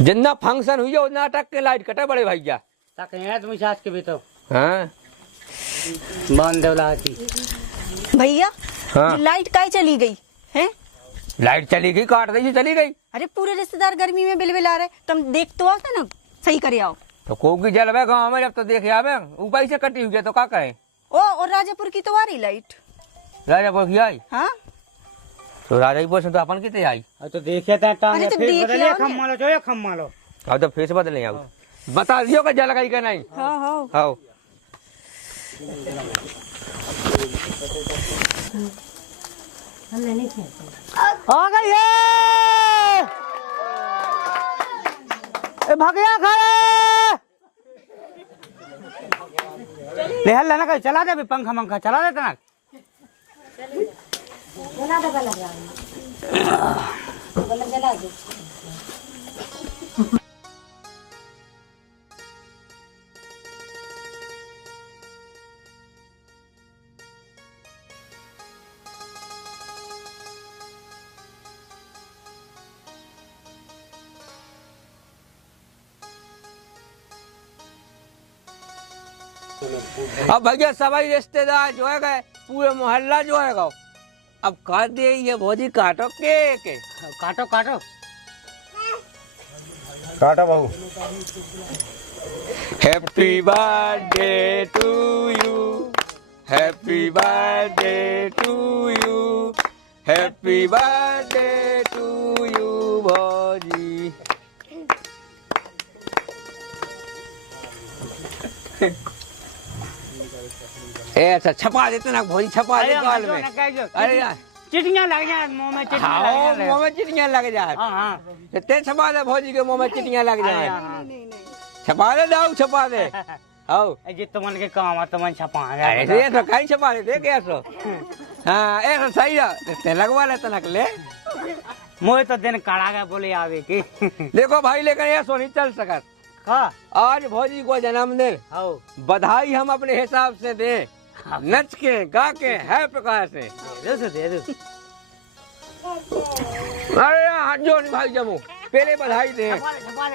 जितना फंक्शन हुई उतना अटक के लाइट कटे बड़े भैया तक है तुम सास के भी तो हाँ मान देवला की भैया हाँ लाइट काहे चली गई है? लाइट चली गई, काट दी चली गई। अरे पूरे रिश्तेदार गर्मी में बिल आ रहे, तुम देख तो आओ ना, सही करे आओ। तो कोकी जलवे गाँव में जब तो देखे आवे ऊपर से कटी हुई है तो क्या कहे। ओ और राजापुर की तो आ रही लाइट। राजापुर की आई हाँ तो राजापुर से तो अपन कितने आई। तो देखे ता अरे तो देख लो खम मालो जो खम मालो अब तो फेस बदले आओ बता दियो कि जल गई कि नहीं। हाँ हाँ हाँ आ गई है ए भागया खड़े ले हल्ला ना कर चला दे पंखा मंखा चला दे तना जला दे अब भैया सभी रिश्तेदार जो है गए पूरे मोहल्ला जो है अब काट दे ये भोजी काटो केक काटो काटो काटो बहू। Happy birthday to you, happy birthday to you, happy birthday to you भोजी। ऐसा छपा देते ना भोजी, छपा दे गाल में। अरे यार चिटियां लग जाए मुंह में, चिटियां मुंह में चिटियां लग जाए। ते छपा दे भोजी के मुंह में चिटियां लग जाए। छपा दे दाऊ, छपा दे। आओ जी तुमन के काम तुमन छपा ऐसे तो कहीं छपा दे देख ऐसो। हाँ ऐसा सही है, ते लगवा ले तनक ले। मोए तो दिन काढ़ा गया बोले आवे की। देखो भाई लेकिन ऐसो नहीं चल सकत। आज भौजी को जन्मदिन, बधाई हम अपने हिसाब से दें, नच के गा के है प्रकार से दे दो। अरे हाथ जोड़ भाई जमो, पहले बधाई दे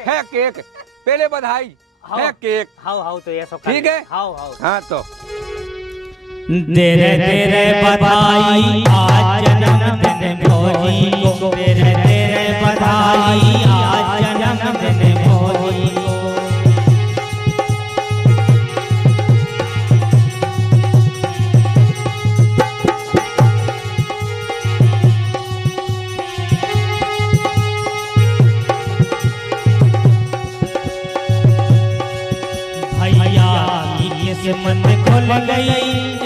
है केक, पहले बधाई है केक। हाउ तो ये ठीक है। हाउ हाँ तो तेरे तेरे बधाई आज जन्मदिन भौजी को, तेरे तेरे बधाई आज जन्मदिन भौजी को। के मन खुल गई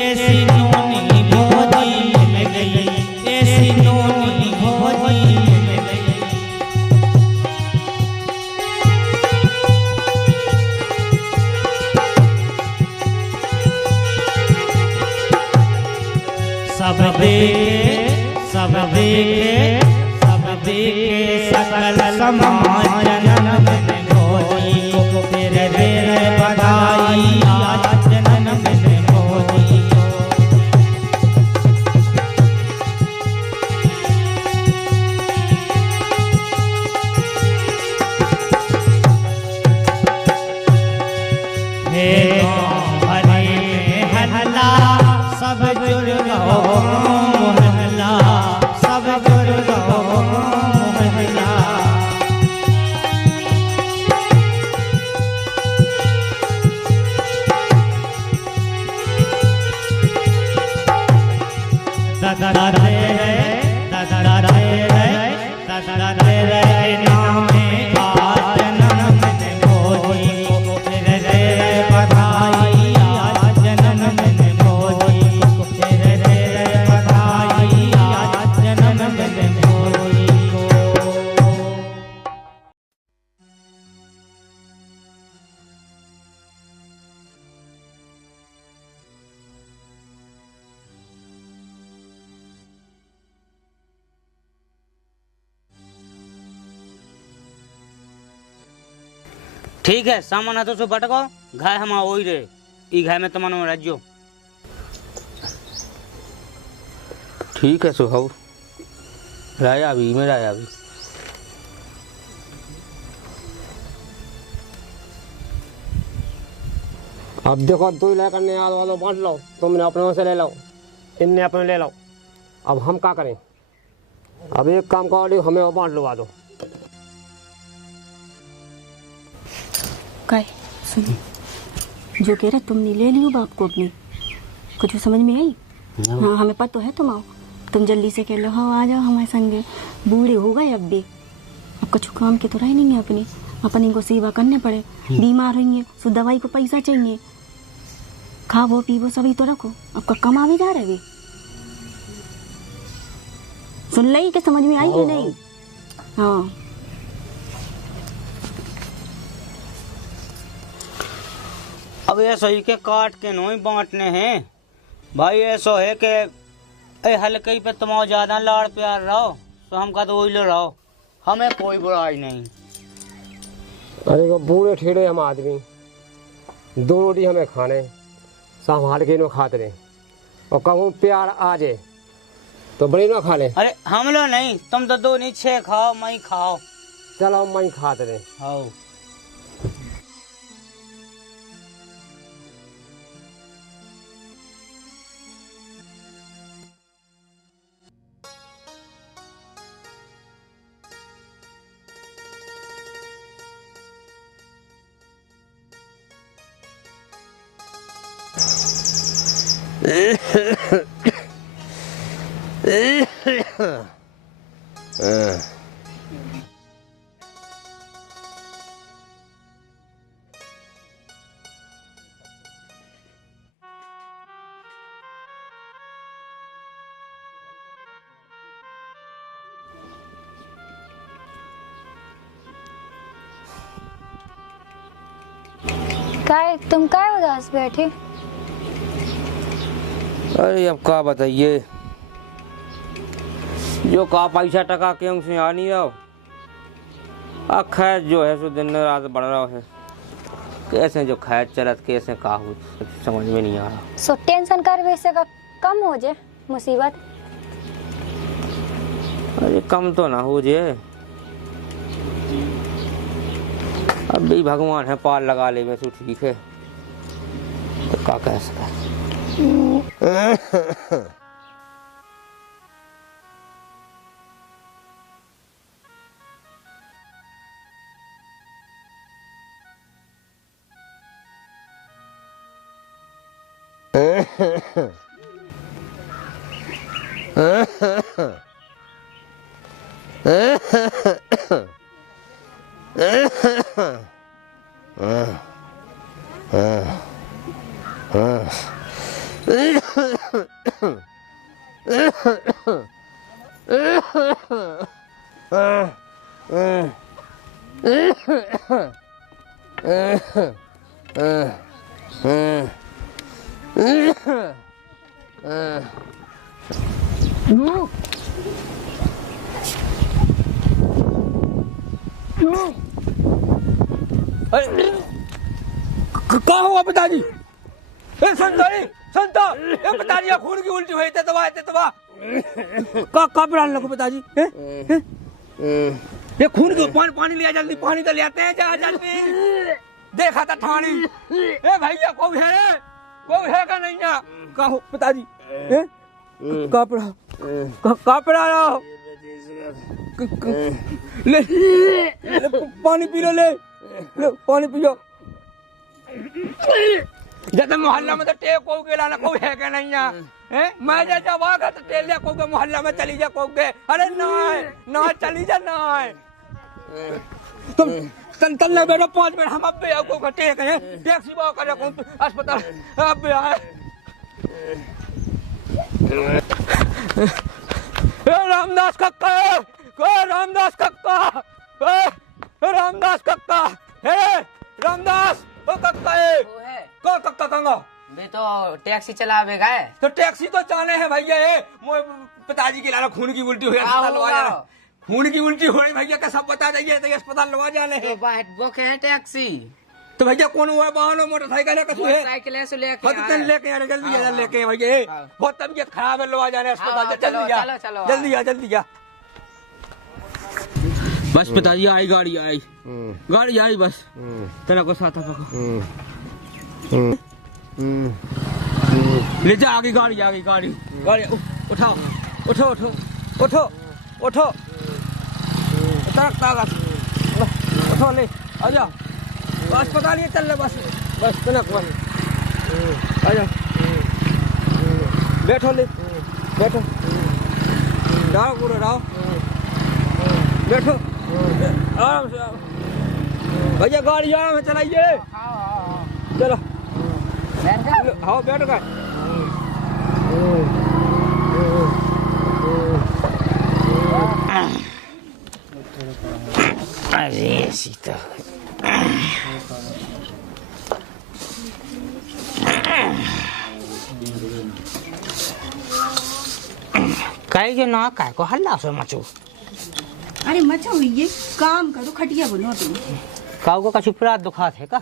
ऐसी नोनी भौजी मिल गई, ऐसी नोनी भौजी मिल गई। सब देखे सकल समाज जन्मदिन भौजी को, तेरे तेरे बधाई आज जन्मदिन भौजी को। हे गाँव भरे में हल्ला सब जुड़ गो मोहल्ला, सब जुड़ गो मोहल्ला। दादा रे नाम में आज जन्मदिन भौजी को, तेरे तेरे बधाई आज जन्मदिन भौजी को, तेरे तेरे ठीक है सामान हाथों से बटको घाय हम वही रे ई घाय में तमन राज्यो ठीक है सुहाव राया भी मैं राया भी अब देखो दो इलाका करने वालों बांट लो तुमने अपने से ले लो इनने अपने ले लो अब हम क्या करें अब एक काम करो हमें वो बांट लुवा दो काय सुनो जो कह रहा तुमने ले लियो बाप को अपनी कुछ समझ में आई? हाँ हमें पता तो है तुम आओ तुम जल्दी से कह लो हाँ आ जाओ हमारे संगे बूढ़े हो गए अब भी अब कुछ काम के तो रह नहीं है अपनी अपन इनको सेवा करने पड़े बीमार होंगे तो दवाई को पैसा चाहिए खाओ पीवो सभी तो रखो अब कमा भी जा रहे सुन ली कि समझ में आई कि नहीं? हाँ अब ऐसा ही के काट के नो ही बांटने हैं भाई ऐसा है कि ए हल्के पे तुम ज्यादा लाड़ प्यार रहो तो हम का तो वही लो रहो हमें कोई बुराई नहीं। अरे वो बूढ़े ठेड़े हम आदमी दो रोटी हमें खाने संभाल के इन्हों खाते रहे और कहूँ प्यार आ जाए तो बड़े ना खा ले। अरे हम लोग नहीं तुम तो दो नीचे खाओ मैं खाओ चलो मैं खाते रहे हाँ काय तुम काय उदास बैठे? अरे अब क्या बताइए जो का पैसा टका के से आ नहीं रहा खैर जो है सो दिन रात बढ़ रहा है कैसे जो खैर चलत कैसे का हो समझ में नहीं आ रहा। सो टेंशन कर वैसे का कम हो जाए मुसीबत। अरे कम तो ना हो जाए अब भी भगवान है पार लगा ले वैसे ठीक है तो क्या कह सके। क्या हुआ पिताजी? संतो ये पिताजी खून की उल्टी हुई दवा का प्राण लगो पिताजी ये खून की पानी लिया जल्दी पानी तो ले आते हैं जा जल्दी देखा था ठानी ए भैया कोई है का नहीं है का हो पिताजी कापड़ा रहो ले पानी पी लो ले पानी पियो जैसे मोहल्ला में तो टेक को के लाना कोई है क्या नहीं है मैं जैसा वागा तो टेल लिया को के मोहल्ला में चली जा को के अरे ना चली जा ना तुम तन ले बैठो 5 मिनट हम अब पे को टेक है टैक्सी बा कर को अस्पताल अब आए रामदास कक्का रामदास कक्का रामदास कक्का हे रामदास ओ कक्का है को कक्का कंगा बे तो टैक्सी चलावेगा है तो टैक्सी तो चाले है भैया ये मोए पिताजी के लाना खून की उल्टी हुई अस्पताल वाला खून की उल्टी हो रही भैया का सब बता दीजिए तो अस्पताल लगा जाने तो है। बुक है टैक्सी, तो भैया कौन हुआ वाहन मोटरसाइकिल है कसू है? मोटरसाइकिल है, सो लेके हाँ तो चल लेके आ जल्दी आ लेके भैया बहुत तबीयत खराब है लगा जाने अस्पताल हाँ, जल्दी जा चलो, चलो, जल्दी जा बस पिताजी आई गाड़ी आई बस तेरा को साथ पकड़ो ले जा आगे गाड़ी उठाओ ताकत उठो ले आजा अस्पताल ये चल ले बस तनक बस आजा बैठो जाओ पूरे जाओ बैठो आराम से भैया गाड़ी आराम से चलाइए चलो हाँ बैठ गए अरे सीता कहे जो ना काय को हल्ला सो मचो अरे मचो ये काम करो खटिया बनो तुम। काऊ को कछु प्रात दुखात है का?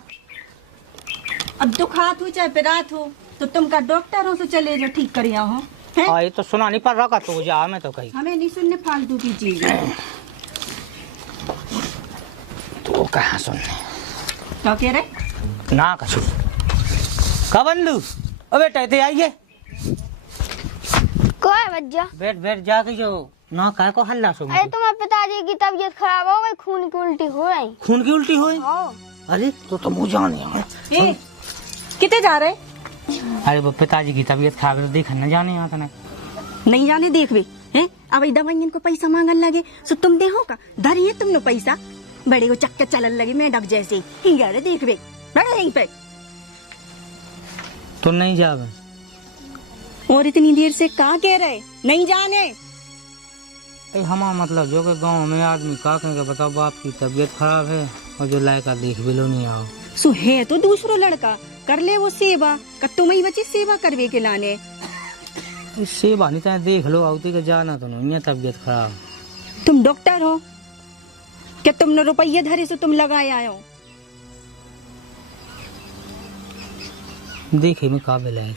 अब दुखात हो चाहे पिरात हो तो तुम का डॉक्टर हो तो चले जो ठीक करिया हो हैं? हाँ ये तो सुना नहीं पड़ रहा का तो जा मैं तो कही हमें नहीं सुनने फालतू की चीजें। तो कहाँ सुनने क्या कह रहे? ना कछु का बंधु अबे टहते आइए को है बच्चा? बैठ जाके जो ना काय को हल्ला सो अरे तुम्हारे पिताजी की तबीयत खराब हो गई, खून की उल्टी हो रही। खून की उल्टी हुई? अरे तो मुझे जाने ए, कितने जा रहे? अरे वो पिताजी की तबीयत खराब है तो देख न जाने यहाँ तने नहीं जाने देख वे हैं? अब दवाइयन को पैसा मांगन लगे सो तुम देहो का धरिए तुम नो पैसा बड़े को चक्कर चलन लगे मेढक जैसे हिंगा रे देख वे बड़े यहीं पे तो नहीं जावे और इतनी देर से कहाँ कह रहे नहीं जाने? हमा मतलब जो के गांव में आदमी का कहेंगे बताओ बाप की तबीयत खराब है और जो लायका देख भी लो नहीं आओ सो है तो दूसरो लड़का कर ले वो सेवा का तुम ही बच्चे सेवा करवे के लाने सेवा नहीं चाहे देख लो आउती के जाना तो नहीं है तबीयत खराब। तुम डॉक्टर हो क्या? तुमने रुपये धरे से तुम लगाए आए हो? देखे में काबिल है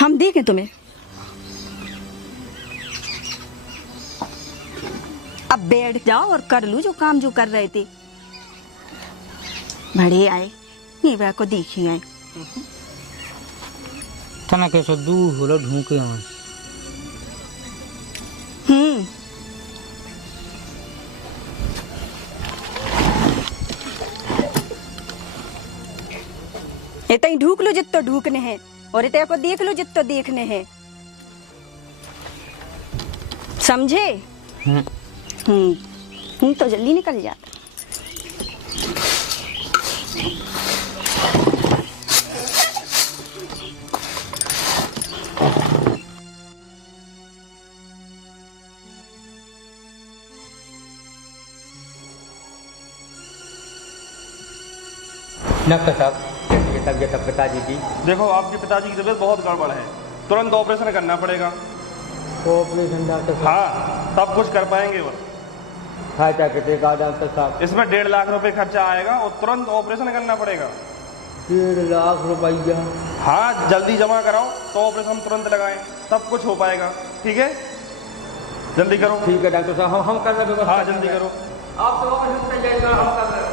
हम देखें तुम्हें? अब बैठ जाओ और कर लो जो काम जो कर रहे थे। बड़े आए ये वे को देखी आए तना कैसे दूर हो लो ढूंढके आए इतना ही ढूक लो जितना ढूकने हैं और इतना को देख लो जितना देखने हैं, समझे? तो जल्दी निकल जाता। डॉक्टर साहब कैसी है तबीयत पिताजी की? देखो आपके पिताजी की तबीयत बहुत गड़बड़ है, तुरंत ऑपरेशन करना पड़ेगा। ऑपरेशन डॉक्टर साहब? हाँ तब कुछ कर पाएंगे वो। खर्चा कितने डॉक्टर साहब? इसमें 1.5 लाख रुपए खर्चा आएगा और तुरंत ऑपरेशन करना पड़ेगा। 1.5 लाख रुपया? हाँ जल्दी जमा कराओ तो ऑपरेशन तुरंत लगाएं तब कुछ हो पाएगा। ठीक है जल्दी करो। ठीक है डॉक्टर साहब हम कर रहे हैं। हाँ जल्दी करो। आप तो ऑपरेशन तैयारी करो हम कर रहे हैं।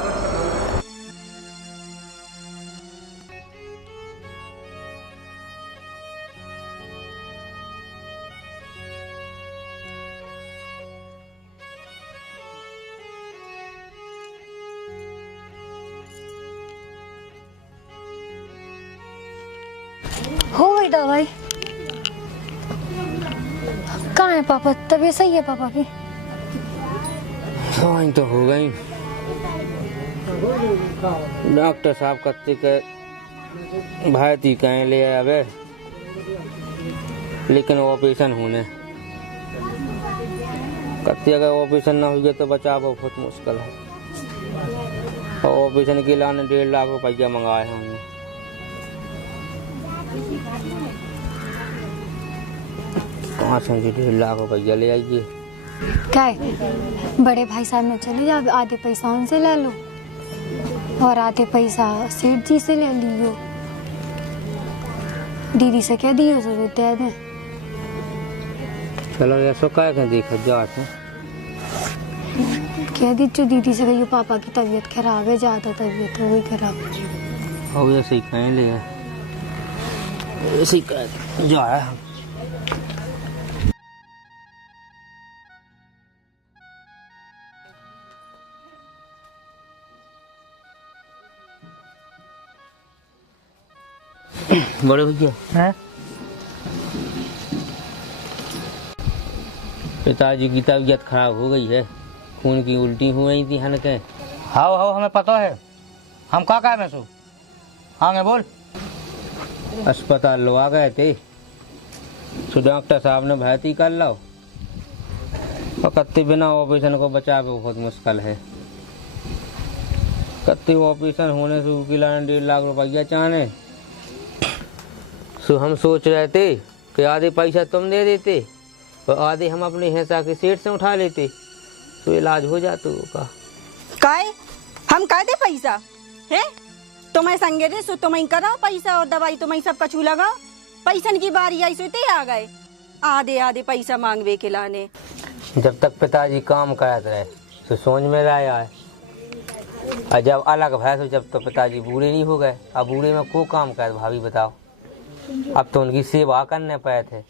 हो गई दवाई? कहाँ है पापा? तबीयत सही है पापा की? दवाई तो हो गई। डॉक्टर साहब कत्ती के भाई थी कहीं ले आवे लेकिन ऑपरेशन होने कत्ती अगर ऑपरेशन ना हुई तो बचाव बहुत मुश्किल है और ऑपरेशन के लाने 1.5 लाख रुपया मंगाए हैं हमने। कहाँ से 1.5 लाख रुपया ले आइए क्या है? बड़े भाई साहब में चले जाओ, आधे पैसा उनसे ले लो और आधे पैसा सेठ जी से ले लियो। दीदी से क्या दियो जरूरत है दे। चलो ऐसा क्या कर देखो जाते कह दीजिए दीदी से कहियो पापा की तबीयत खराब है, ज़्यादा तबीयत हो गई खराब। अब ऐसे ही कहें ले ऐसे ही कह जा रहा है। बड़े भैया हैं? पिताजी की तबीयत खराब हो गई है, खून की उल्टी हो गई थी हन के। हाओ हाओ हमें पता है, हम का है मैसू हाँ बोल। अस्पताल लो आ गए थे तो डॉक्टर साहब ने भर्ती कर लो और कत्ते बिना ऑपरेशन को बचा के बहुत मुश्किल है। कत्ते ऑपरेशन होने से वकील 1.5 लाख रुपया चाहे। सो हम सोच रहे थे कि आधे पैसा तुम दे देते और आधे हम अपने हिस्सा के सेठ से उठा लेते तो इलाज हो जाता का। काय हम का दे पैसा है तुम्हें संगे रे सो तुम्हें करा पैसा और दवाई तुम्हें सब कछू लगा। पैसन की बारी आई सोते आ गए आधे आधे पैसा मांगवे के लाने। जब तक पिताजी काम करते रहे तो सोच में आया है और जब अलग भय तो जब तो पिताजी बूढ़े नहीं हो गए। अब बूढ़े में को काम कर भाभी बताओ, अब तो उनकी सेवा करने पाए थे।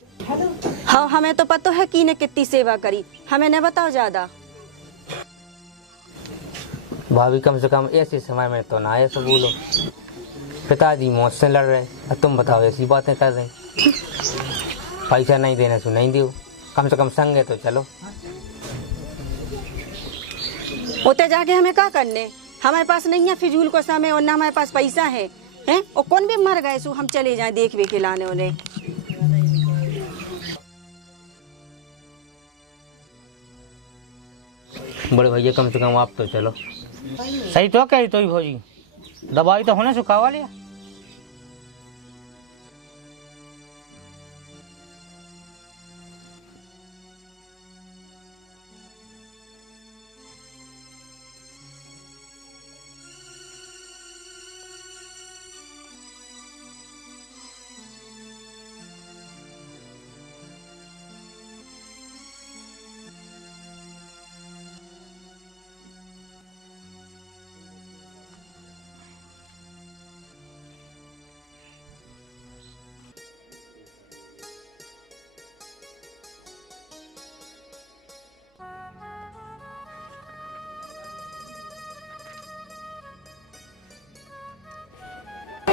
हाँ हमें तो पता है कि ने कितनी सेवा करी, हमें न बताओ ज्यादा। भाभी कम से कम ऐसे समय में तो ना ऐसा बोलो, पिताजी मौत से लड़ रहे और तुम बताओ ऐसी बातें कर रहे। पैसा नहीं देने से नहीं दो, कम से कम संगे तो चलो। उते जाके हमें क्या करने, हमारे पास नहीं है फिजूल को समय और ना हमारे पास पैसा है हैं? और कौन भी मर गए सो हम चले जाएं देखवे के लाने उन्हें। बड़े भैया कम से कम आप तो चलो। सही तो कही तो ही भौजी, दवाई तो होने सुखावा लिया।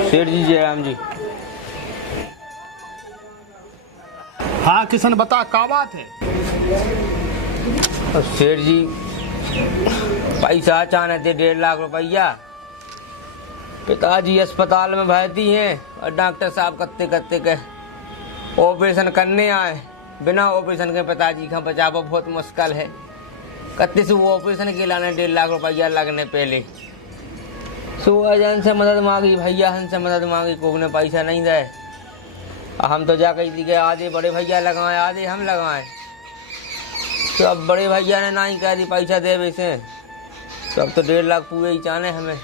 सेठ जी जयराम जी। हाँ किशन बता का बात है। सेठ जी पैसा चाहने थे 1.5 लाख रुपया। पिताजी अस्पताल में भर्ती हैं और डॉक्टर साहब कत्ते कत्ते के ऑपरेशन करने आए। बिना ऑपरेशन के पिताजी का बचाव बहुत मुश्किल है। कत्ते से वो ऑपरेशन के लाने 1.5 लाख रुपया लगने पहले। सो अजन से मदद मांगी भैया, हमसे मदद मांगी, कोई ने पैसा नहीं दे। हम तो जा कही थी कि आधे बड़े भैया लगाए आधे हम लगाए। तो अब बड़े भैया ने ना ही कह दी पैसा दे वैसे, तो अब तो 1.5 लाख पूरे ही चाहने हमें।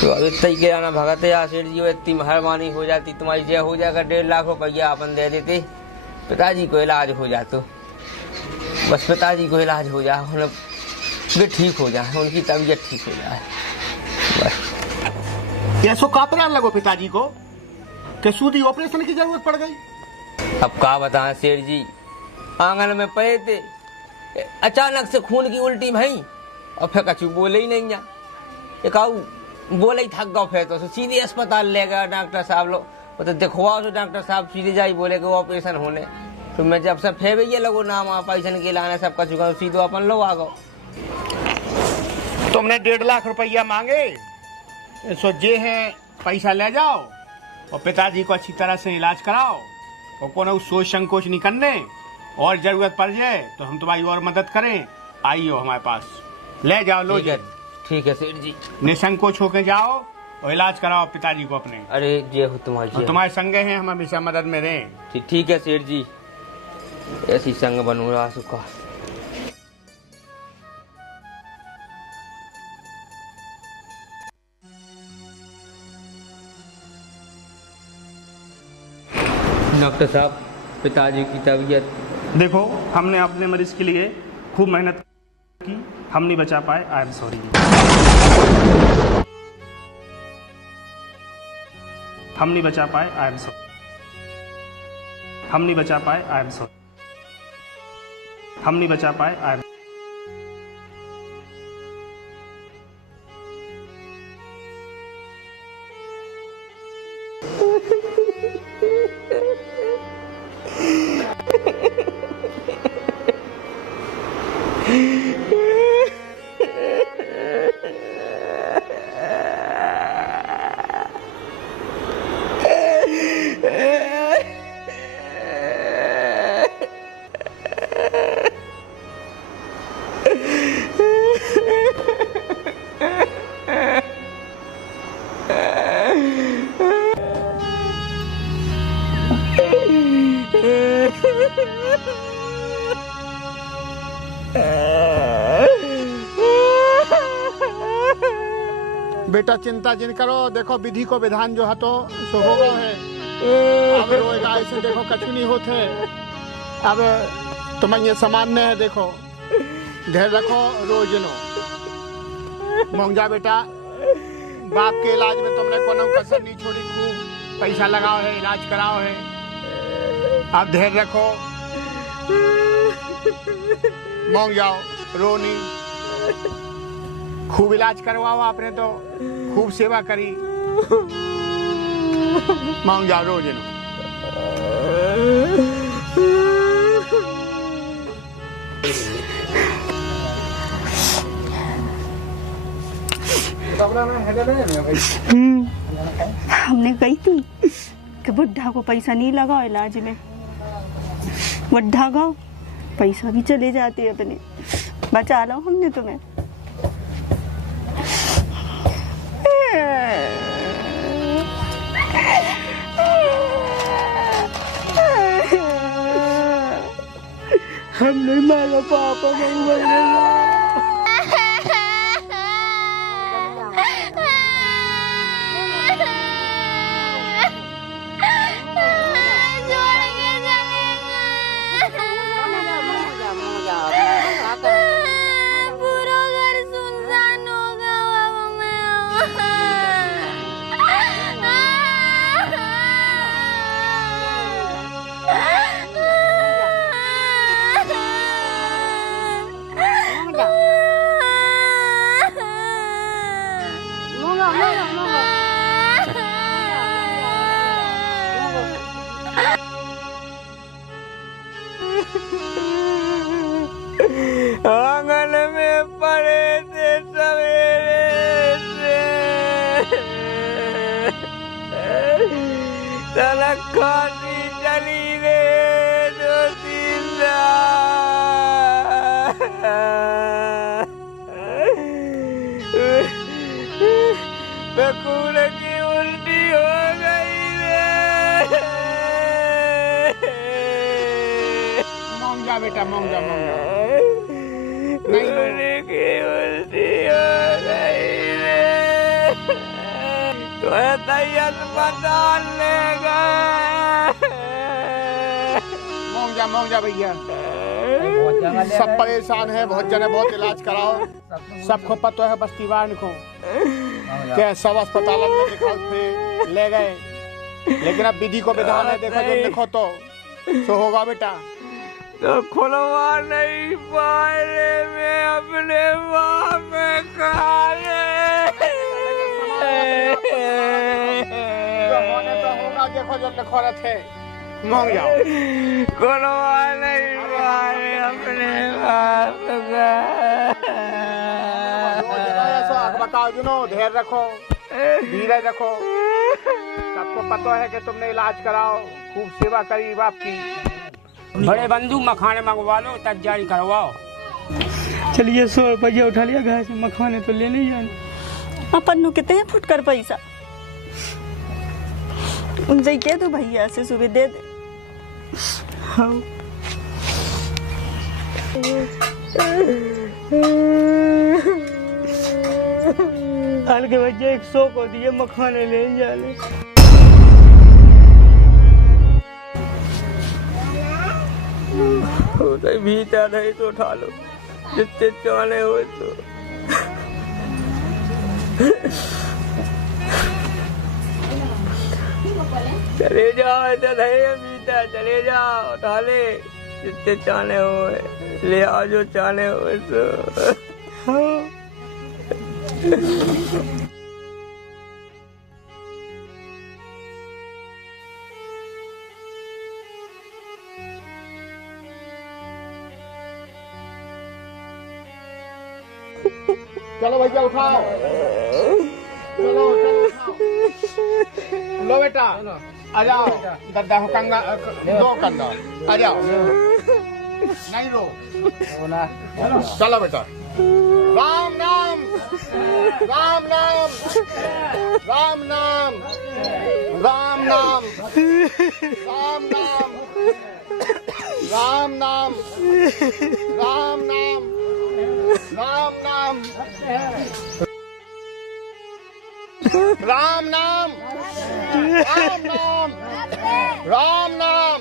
तो अब इतना ही किराना भगत है सेठ जी, इतनी मेहरबानी हो जाती, तुम्हारी जय हो जाएगा 1.5 लाख रुपया अपन दे देते, पिताजी को इलाज हो जाता। बस पिताजी को इलाज हो जाए, मतलब वे ठीक हो जाए, उनकी तबीयत ठीक हो जाए बस। ऐसो कातना लगो पिताजी को कि सूदी ऑपरेशन की जरूरत पड़ गई। अब क्या बताएं सेठ जी, आंगन में पड़े थे, अचानक से खून की उल्टी भई और फिर कछु बोले ही नहीं। एक बोले ही थक गया, फिर तो सीधे अस्पताल ले गया डॉक्टर साहब लोग। वो तो दिखवाओ तो डॉक्टर साहब सीधे जाई बोले कि ऑपरेशन होने। तो मैं जब सब फेर ये लगो नाम ऑपरेशन के लाने सब कछु सीधे अपन लोग आ गो। तुमने 1.5 लाख रुपया मांगे, सो जे है पैसा ले जाओ और पिताजी को अच्छी तरह से इलाज कराओ और कोनो सोच संकोच नहीं करने। और जरूरत पड़ जाए तो हम तुम्हारी और मदद करें, आइयो हमारे पास, ले जाओ लो। ठीक है सेठ जी, निसंकोच होके जाओ और इलाज कराओ पिताजी को अपने। अरे जय हो तुम्हारी, तुम्हारे संगे हैं, हम हमेशा मदद में रहें। ठीक है सेठ जी। ऐसी संग बनू रहा सुखा। डॉक्टर साहब, पिताजी की तबीयत। देखो, हमने अपने मरीज के लिए खूब मेहनत की, हम नहीं बचा पाए, आई एम सॉरी। हम नहीं बचा पाए, आई एम सॉरी। हम नहीं बचा पाए, आई एम सॉरी। हम नहीं बचा पाए, आई एम। बेटा चिंता जिन करो, देखो विधि को विधान जो है तो सो होगा है। अब रोएगा ऐसे देखो कछु नहीं होते। अब तुम्हें ये सामान्य है, देखो धैर्य रखो, रोज नो मोंग जा बेटा। बाप के इलाज में तुमने कोनो कसर नहीं छोड़ी, खूब पैसा लगाओ है, इलाज कराओ है। अब धैर्य रखो, मोंग जाओ, रो नहीं, खूब इलाज करवाओ। आपने तो खूब सेवा करी, मांग जाओ रोज नो। हमने कही थी कि बुढ़ा को पैसा नहीं लगाओ इलाज में, बुढ़ा गाओ पैसा भी चले जाते अपने। बचा लो हमने तुम्हें। हम नहीं मारा पापा, नहीं मरेगा। आंगन में पड़े थे सवेरे से, तलक खाती चली रे दो तीन बकूल की उल्टी हो गई रे। मोंग जा बेटा, मोंग जा, मोंग जा। नहीं की उल्टी हो गई रे, तो तैयार अस्पताल ले गए। मोंग जा भैया, सब परेशान है, बहुत जने बहुत इलाज कराओ, सबको पता है, बस दीवान को क्या सब अस्पताल में दिखाओ थे, ले गए। लेकिन अब विधि को विधान है, देखो जो लिखो तो होगा बेटा। तो खुलवा नहीं पाए रे, मैं अपने माँ में खा ले। तो होगा, देखो जो लिखो रखे, मोंग जाओ। खुलवा नहीं पाए अपने माँ में। बताओ जुनो, धैर्य रखो, धीरज रखो, सबको पता है कि तुमने इलाज कराओ, खूब सेवा करी बाप की। बड़े बंधु मखाने मंगवा लो, तब जारी करवाओ। चलिए 100 रुपया उठा लिया, घर से मखाने तो ले नहीं जाने। अपन नु कितने फुटकर पैसा उनसे कह दो भैया से सुबह दे दे। हाँ कल के बच्चे 100 को दिए मखाने ले जाने। भीतर नहीं तो उठा लो, जितने चाले हो तो। चले जाओ, ऐसा नहीं है भीतर, चले जाओ, उठा ले जितने चाले हो, ले आओ जो चाले हो तो। चलो भैया उठाओ, चलो चलो उठाओ। लो बेटा आ जाओ, गद्दा हो कंगा, 2 कंधा आ जाओ, नहीं रो, चलो बेटा। राम नाम, राम नाम, राम नाम, राम नाम, राम नाम, राम नाम, राम नाम, राम नाम, राम नाम, राम नाम,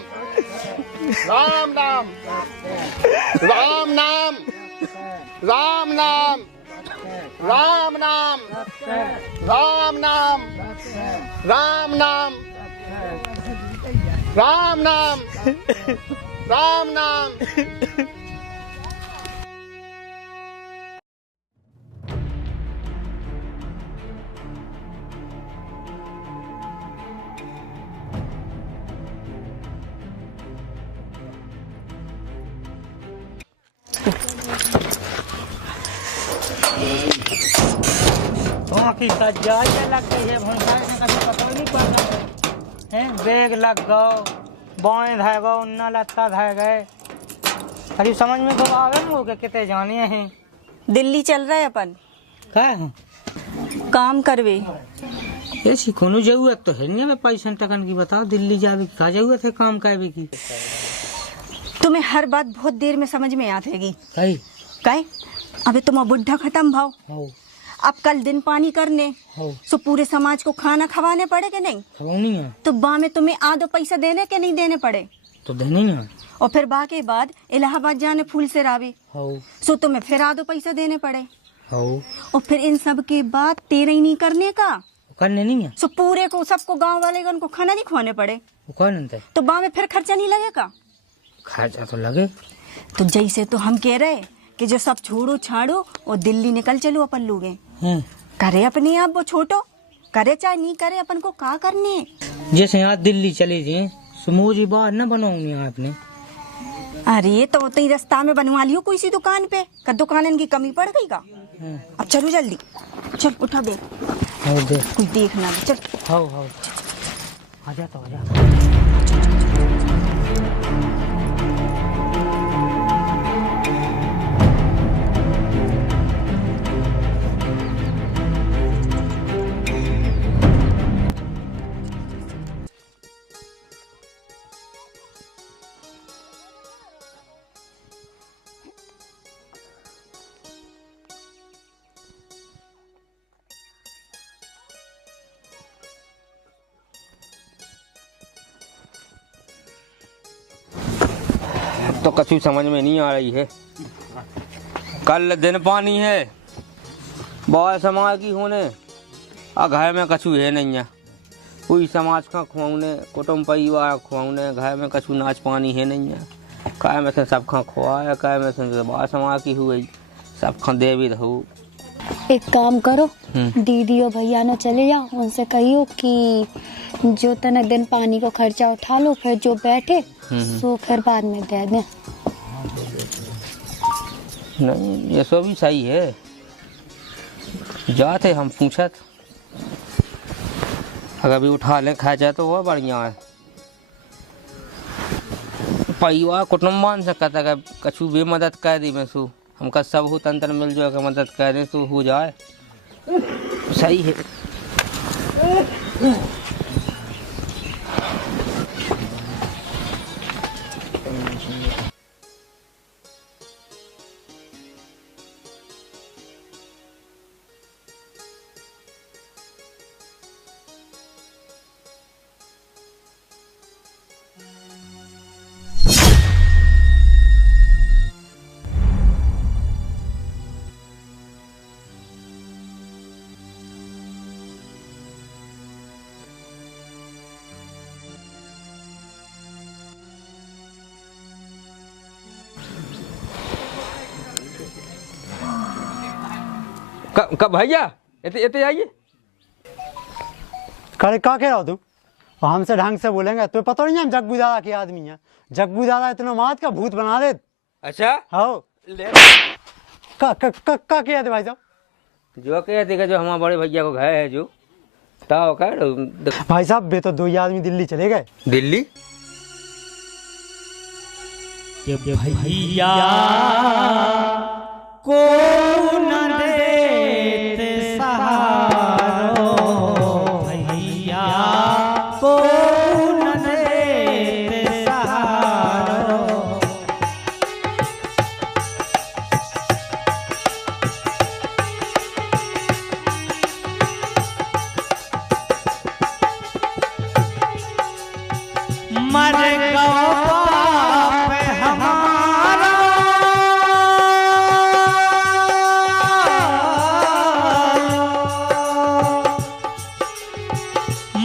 राम नाम, राम नाम, राम नाम, राम नाम, राम नाम, राम नाम, राम नाम, राम नाम, राम नाम। की सजाई लग गई है, भंसाई से कभी पता नहीं पड़ रहा है। बैग लग गो, बाएं धाय गो, उन्ना लत्ता धाय गए। अरे समझ में तो आवे न के कितने जाने हैं। दिल्ली चल रहा है अपन, का काम करवे। ऐसी कोनो जरूरत तो है नहीं हमें पैसा टकन की। बताओ दिल्ली जावे की का जरूरत है काम करवे की? तुम्हें हर बात बहुत देर में समझ में आतेगी। काहे? अबे तुम बुढ़ा खत्म भाव, अब कल दिन पानी करने तो पूरे समाज को खाना खवाने पड़े के नहीं? खवानी है तो बा में तुम्हें आधो पैसा देने के नहीं देने पड़े? तो देने ही है। और फिर बा के बाद इलाहाबाद जाने फूल से रावे सो तुम्हें फिर आधो पैसा देने पड़े। और फिर इन सब के बाद तेरे ही नहीं करने का, करने नहीं है। सो पूरे को सबको गांव वाले को उनको खाना नहीं खवाने पड़े तो बा में फिर खर्चा नहीं लगेगा? खर्चा तो लगे। तो जैसे तो हम कह रहे कि जो सब छोड़ो छाड़ो और दिल्ली निकल चलो अपन लोग करे अपने आप, वो छोटो करे चाहे नहीं करे अपन को का करने। जैसे यहाँ दिल्ली चले जाए समूजी बाहर न बनाऊंगी आपने। अरे तो ही रास्ता में बनवा लियो कोई सी दुकान पे, का दुकान की कमी पड़ गई का? अब चलो जल्दी, चल उठा दे, कुछ देखना चल। आजा तो आजा। तो कछु समझ में नहीं आ रही है। कल दिन पानी है, बहुत समाज की होने और घर में कछु है नहीं है। कोई समाज का खुआने, कुटुंब परिवार खुआने, घर में कछु नाच पानी है नहीं है। काय में से सब खा खुआ, काय में से बहुत समाज की हुई, सब खा दे भी रहू। एक काम करो, दीदी और भैया न चले जाओ, उनसे कहियो कि जो तनक दिन पानी को खर्चा उठा लो, फिर जो बैठे सो फिर बाद में दे दें। नहीं ये सब भी सही है, जाते हम पूछत अगर भी उठा ले खा जाए तो वह बढ़िया है। परिवार कुटुम्बान से कहता है कछु भी मदद कर दी मैं सू हमका सब हो तंत्र मिल जाए अगर मदद कर दे तो हो जाए, सही है। कब भैया इतने इतने आइए। करे क्या कह रहा हो तुम? और हमसे ढंग से बोलेंगे तो पता नहीं हम जग्गू दादा के आदमी हैं। जग्गू दादा इतना मात का भूत बना दे। अच्छा हाँ का कहते भाई साहब? जो कहते कि जो हमारे बड़े भैया को घर है जो ताओ कर भाई साहब बे तो 2 आदमी दिल्ली चले गए। दिल्ली भैया को न देते सहारो, भैया को न देते सहारो। मर गो बाप हमारा,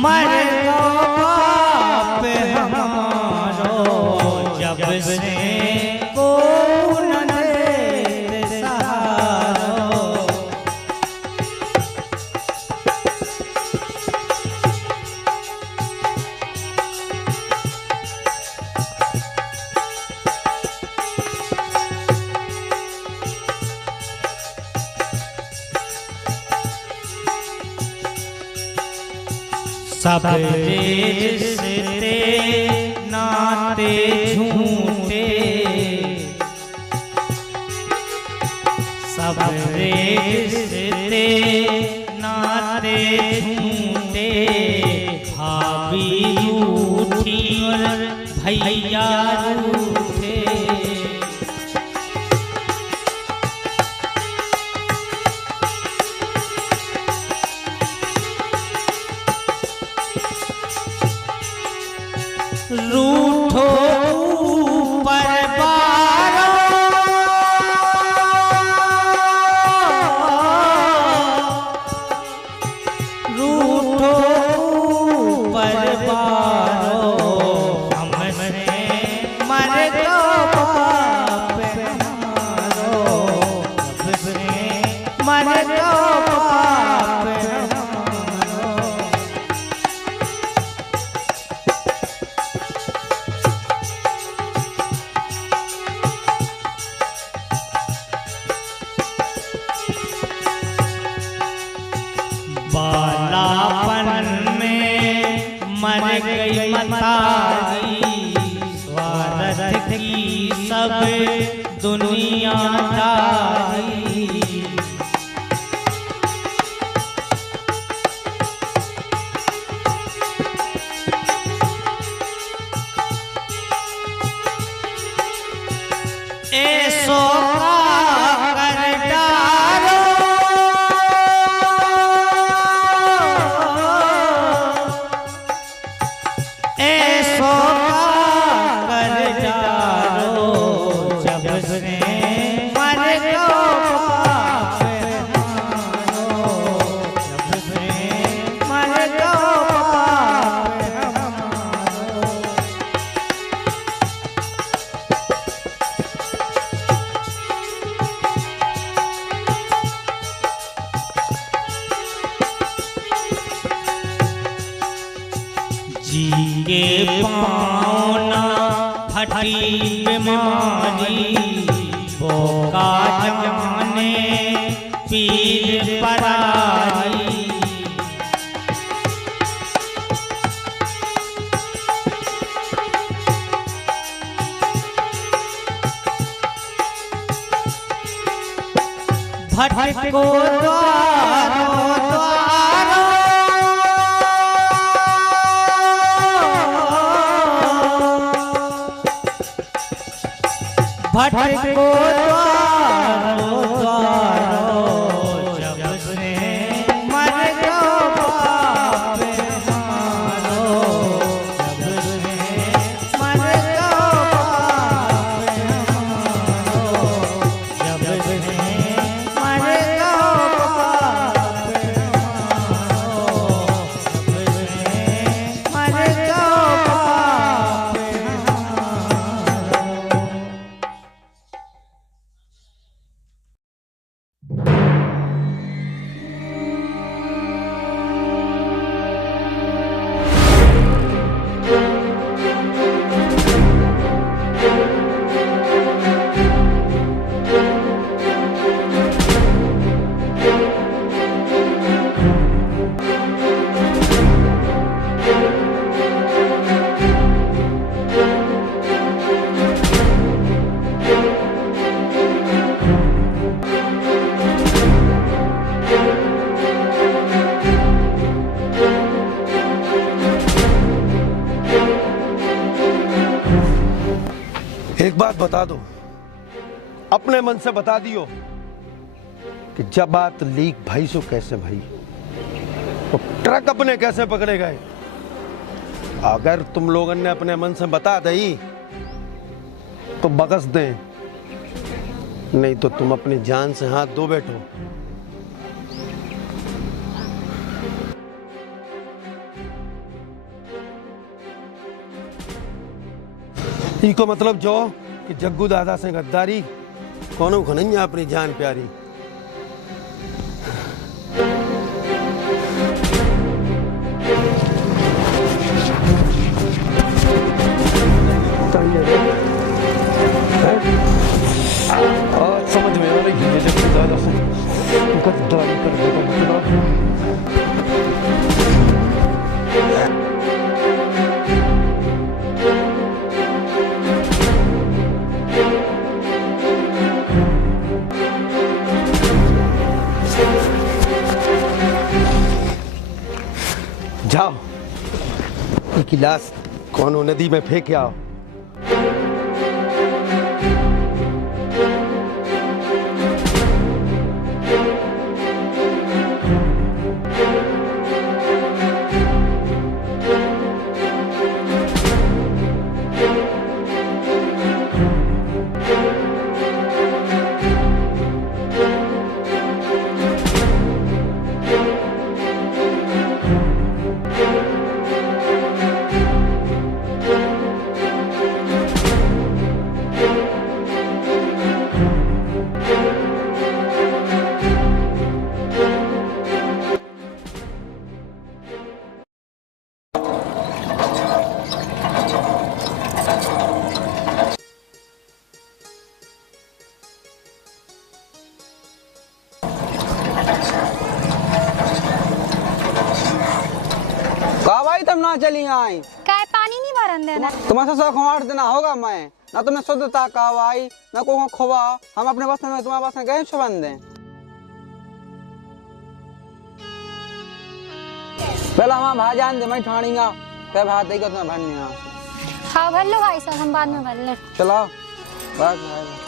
मर गो बाप हमारो, जब से को न देते सहारो। सब रिश्ते नाते झूठे, सब रिश्ते नाते झूठे। भाभी रूठी और भैया रूठे। रूठो ऊपर बारो, रूठो ऊपर बारो। हमसे मर गो बाप हमारो, हमसे मर गो बाप हमारो। बालापन में मर गई मतारी, स्वार्थ की सब दुनियादारी। ऐसो का कर डारो, ऐसो का कर डारो। जब से मर गो बाप हमारो, जब से मर गो बाप हमारो। जी के पाना फटी बीमारी, वो का जाने पीर परारी। भटको द्वारो द्वारो, भटको द्वारो द्वारो। जब से मर गो बाप हमारो, जब से मर गो बाप हमारो, जब से मर गो बाप हमारो, जब से मर गो बाप। एक बात बता दो, अपने मन से बता दियो कि जब बात लीक भाई सो कैसे भाई, तो ट्रक अपने कैसे पकड़े गए। अगर तुम लोगों ने अपने मन से बता दी तो बकस दें, नहीं तो तुम अपनी जान से हाथ धो बैठो। इको मतलब जो कि जग्गू दादा से गद्दारी कौन को नहीं अपनी जान प्यारी। आज समझ में आ रही है जग्गू दादा से गद्दारी कर देगा। जाओ ये लाश कौन नदी में फेंक आओ। ना चली आई काय पानी नहीं भरन देना तुम्हारे से 8 देना होगा। मैं ना तुम्हें शुद्धता का आई ना को खोवा, हम अपने बस में तुम्हारे पास में गए छुबन दे। पहला हम भाजान दे मैं ठाणीगा तब हाथ देगा तुम्हें भरने। हाँ भर लो भाई साहब, हम बाद में भर ले। चलो बस भाई।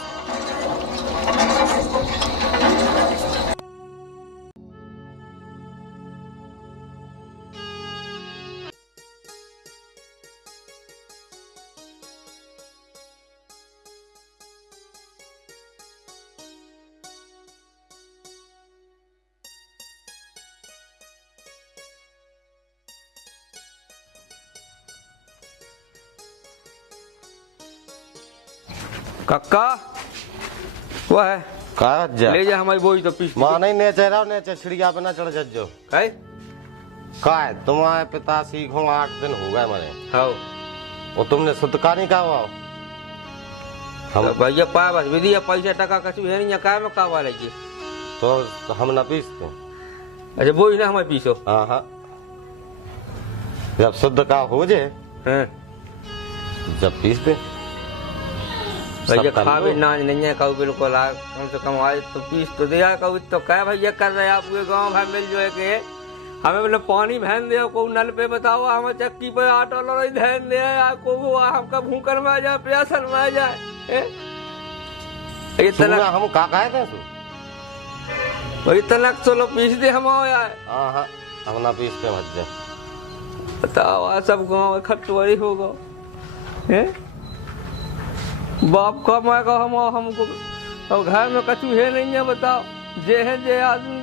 कक्का वो है जा ले जा हमारी बोई तो पीस मां नहीं ने चेहरा ने चिड़िया पे ना चढ़ जज्जो है काय तुम्हारे पिता सीखो 8 दिन हो गए मरे। हाँ वो तुमने शुद्धका नहीं कहा हम भैया पा बस विधि पैसा टका कछु है नहीं काय में कावा लगी तो हम ना पीसते। अच्छा बोई ना हमारे पीसो। हाँ हाँ जब शुद्ध का हो जाए जब पीस दे। भैया खावे नाज नहीं है कहू बिल्कुल कम से कम आज तो पीस तो दिया कहू तो क्या भैया कर रहे आप पूरे गाँव भाई मिल जो है के हमें मतलब पानी भैन दे को नल पे बताओ हमें चक्की पे आटो लड़ाई ध्यान दे को हमका भूखर में आ जाए प्यासल में आ जाए। ये तलक हम का कहे थे तू वही तलक चलो पीस दे हम यार। हाँ हाँ हम ना पीसते मत जा। बताओ सब गाँव खटवरी होगा बाप का मैं का हम हमको अब घर में कछु है नहीं है। बताओ जे है जे आदमी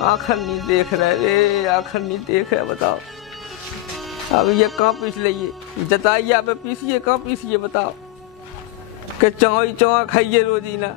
आखिर नहीं देख रहे रे, आखिर नहीं देख रहे। बताओ अब ये कहाँ पीस लीजिए जताइए आप पीसिए कहाँ पीसिए बताओ कि चौई चौआ खाइए रोजी ना।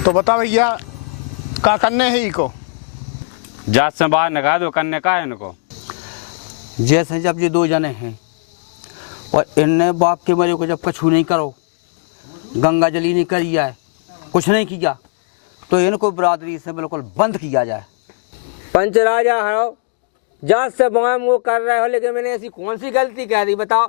तो बता भैया का करने है इको जात से बाहर निकाल दो करने का है इनको। जैसे जब ये 2 जने हैं और इनने बाप के मरे को जब कछु नहीं करो गंगा जली नहीं करी है, कुछ नहीं किया, तो इनको बरादरी से बिल्कुल बंद किया जाए। पंच राजा हो, जात से बगाम वो कर रहे हो, लेकिन मैंने ऐसी कौन सी गलती कह दी बताओ।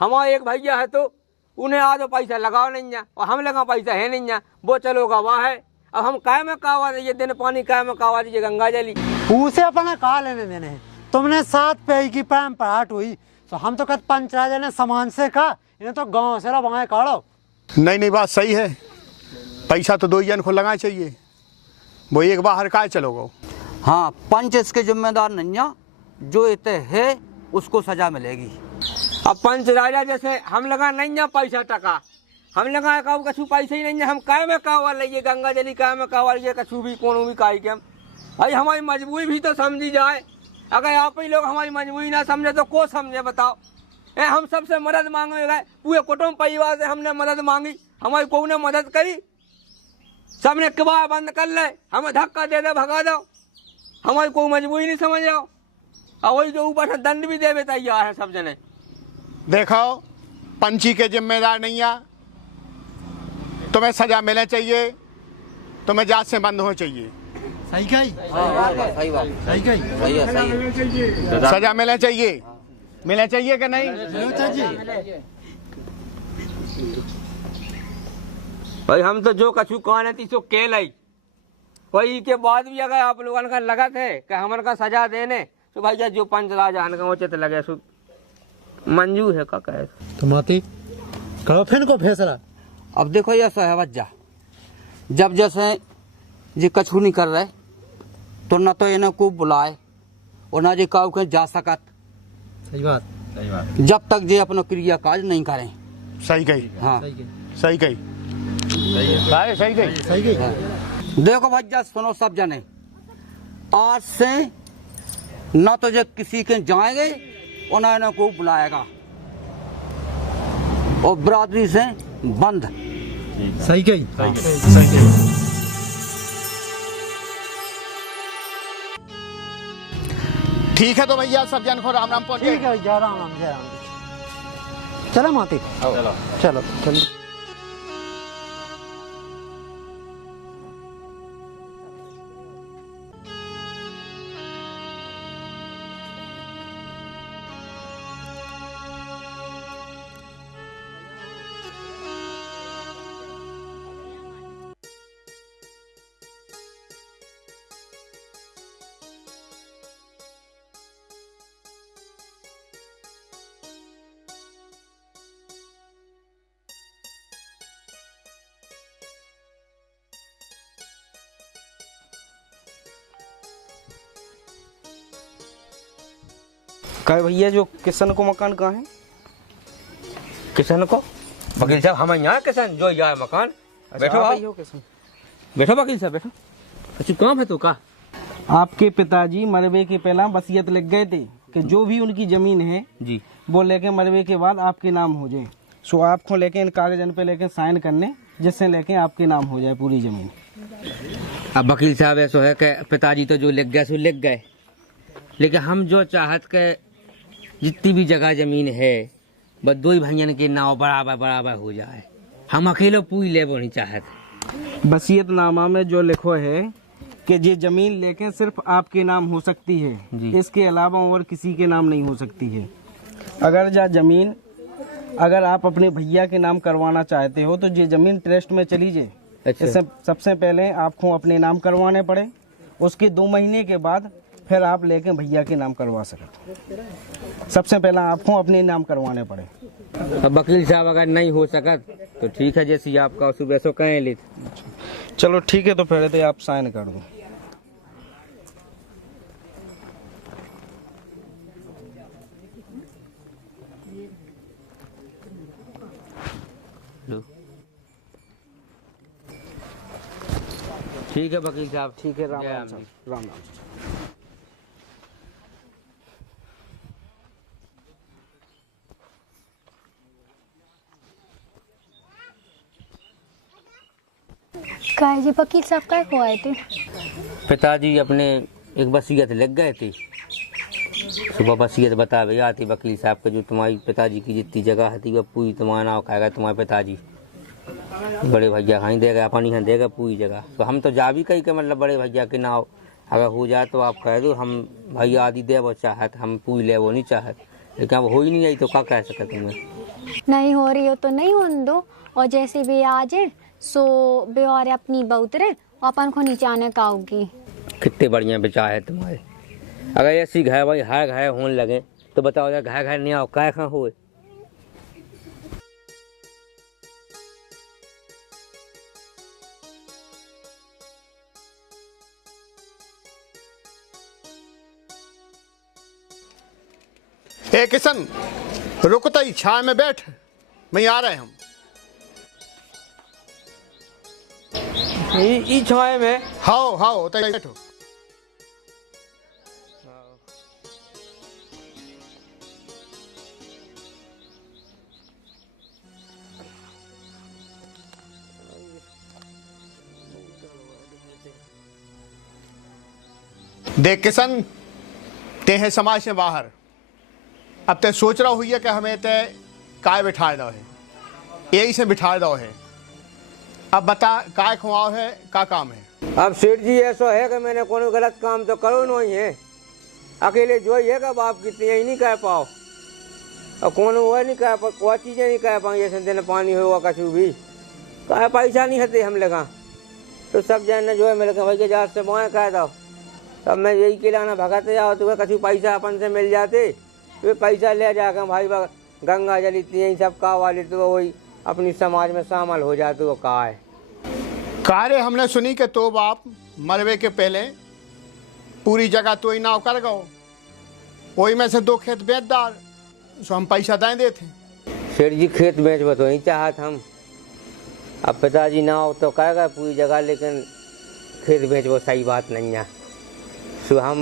हमारा एक भैया है तो उन्हें आज पैसा लगाओ नहीं है और हम लगा पैसा है नहीं है, वो चलो गवाह है। अब हम काय में कावा दीजिए, दिन पानी काय में कावा दीजिए, गंगा जली उसे अपना कहा लेने देने हैं। तुमने 7 पे की पैम पहाट हुई तो हम तो कहते पंच राजा ने सामान से कहा, इन्हें तो गाँव से रहा काढ़ो। नहीं बात सही है, पैसा तो 2 जन को लगा चाहिए, वो एक बाहर काय चलोगे। हाँ, पंच इसके जिम्मेदार नहीं है, जो इतने है उसको सजा मिलेगी। अब पंच राजा जैसे हम लगा नहीं है पैसा टका, हम लगा कछु पैसा ही नहीं है, हम काय में कावा लीजिए, गंगा जली काय में कावा लीजिए, कछु भी कोनो भी काय के हम भाई हमारी मजबूरी भी तो समझी जाए। अगर आप ही लोग हमारी मजबूरी ना समझे तो को समझे बताओ। हम सबसे मदद मांगे गए, पूरे कुटुंब परिवार से हमने मदद मांगी, हमारी को ने मदद करी, सबने किबाड़ बंद कर ले, हमें धक्का दे दे भगा दो, हमारी कोई मजबूरी नहीं समझ जाओ। और वही जो ऊपर से दंड भी देवे तैयार है सब जने। देखो पंची के जिम्मेदार नहीं है, तुम्हें सजा मिलनी चाहिए, तुम्हें जात से बंद होना चाहिए। सही कही, सही बात, सही कही, सही है। सजा मिलनी चाहिए, मिलना चाहिए कि नहीं? भाई हम तो जो कछु कहने थी सो के लाई, वही के बाद भी अगर आप लोगों का लगा थे कि हमारे का सजा देने तो भाई जो पंच राजा का उचित लगे सो मंजूर है का कहे तो माती करो फिर को फैसला। अब देखो ये सहवत जा, जब जैसे ये कछु नहीं कर रहे तो न तो इन्हें को बुलाए और न जी काऊ के जा सकत। सही बात, जब तक ये अपना क्रिया काज नहीं करें। सही कही, हाँ सही कही, सही कही, सही कही। देखो भैया सुनो सब जने, आज से न तो जो किसी के जाएंगे और न इन्हें को बुलाएगा और बरादरी से बंद। सही कही, सही कही। ठीक है तो भैया सब जन को राम राम पहुंचे। ठीक है, जय राम राम, जय राम। चलो माती, चलो चलो चलो। कहे भैया जो किशन को मकान कहाँ है? किशन को वकील साहब हम यहाँ किशन जो यहाँ मकान। बैठो आप आप, ही हो किशन? बैठो वकील साहब बैठो। अच्छा काम है तो का? आपके पिताजी मरवे के पहला वसीयत लिख गए थे कि जो भी उनकी जमीन है जी वो लेके मरवे के बाद आपके नाम हो जाए। सो आपको लेके इन कागजन पे लेके साइन करने, जिससे लेके आपके नाम हो जाए पूरी जमीन। अब वकील साहब ऐसा है कि पिताजी तो जो लिख गए सो लिख गए, लेकिन हम जो चाहत के जितनी भी जगह जमीन है बस 2 भाइयन के नाव बराबर बराबर हो जाए, हम अकेले पूरी लेबो नहीं चाहत। वसीयतनामा में जो लिखो है कि ये जमीन लेके सिर्फ आपके नाम हो सकती है, इसके अलावा और किसी के नाम नहीं हो सकती है। अगर जा जमीन अगर आप अपने भैया के नाम करवाना चाहते हो तो ये जमीन ट्रस्ट में चली जाए। अच्छा। इससे सबसे पहले आपको अपने नाम करवाने पड़े, उसके 2 महीने के बाद फिर आप लेके भैया के नाम करवा सकते। सबसे पहला आपको अपने नाम करवाने पड़े। अब वकील साहब अगर नहीं हो सकत तो ठीक है, जैसे आपका सुबह सो कहें ले। चलो ठीक है, तो पहले तो आप साइन कर दो। ठीक है वकील साहब, ठीक है, राम जय राम राम साहब, जी। राम राम। काय जी वकील साहब काय को आए थे? पिताजी अपने एक वसीयत लिख गए थे, सुबह वसीयत बता भैया आती वकील साहब के जो तुम्हारी पिताजी की जितनी जगह थी वह पूरी तुम्हारा नाम खाएगा तुम्हारे पिताजी। बड़े भैया कहीं देगा अपन यहाँ देगा पूरी जगह। तो हम तो जा भी कही के मतलब बड़े भैया के नाव अगर हो जाए तो आप कह दो हम भैया आदि दे वो चाहत हम पूरी ले वो नहीं चाहत, लेकिन अब हो ही नहीं आई तो क्या कह सकते तुम्हें। नहीं हो रही हो तो नहीं होने दो, और जैसे भी आ जाए सो बे और अपनी बहुत रे अपन को नीचे आने का होगी। कितने बढ़िया बेचा है तुम्हारे। अगर ऐसी घाय भाई हाय घाय होने लगे तो बताओ यार घाय घाय नहीं आओ क्या कहाँ हुए। ए किशन रुकता ही छाया में बैठ, मैं आ रहे हम। ई छाया में हाओ हाओ बैठो। देख किशन, ते है समाज से बाहर, अब ते सोच रहा हुई है कि हमें ते काय बिठा दो है, यही से बिठा दो है। अब बता काय खुआओ है का काम है। अब सेठ जी ऐसा है कि मैंने कोनो गलत काम तो करो नहीं है, अकेले जो ही है कि बाप कितनी यही नहीं कह पाओ और कोनो वो नहीं कह कोई चीज़ें नहीं कह पाओ, जैसे दिन पानी होगा कछु भी कहा पैसा नहीं हते हम लगा तो सब जन जो है मेरे भाई के जहाज से बोए कह दो। तब मैं यही खिलाना भगाते जाओ तो कछु पैसा अपन से मिल जाते, तो पैसा ले जाकर भाई गंगा जल इतनी यही सब का वाले तो वही अपनी समाज में शामिल हो जाते। वो कहा है कारे हमने सुनी कि तो बाप मरवे के पहले पूरी जगह तो ही नाव कर गो, वही में से 2 खेत बेच डाल सो हम पैसा दें देते। सेठ जी खेत बेच तो ही चाहत हम, अब पिताजी नाव तो कर गए पूरी जगह लेकिन खेत बेच वो सही बात नहीं है। सो हम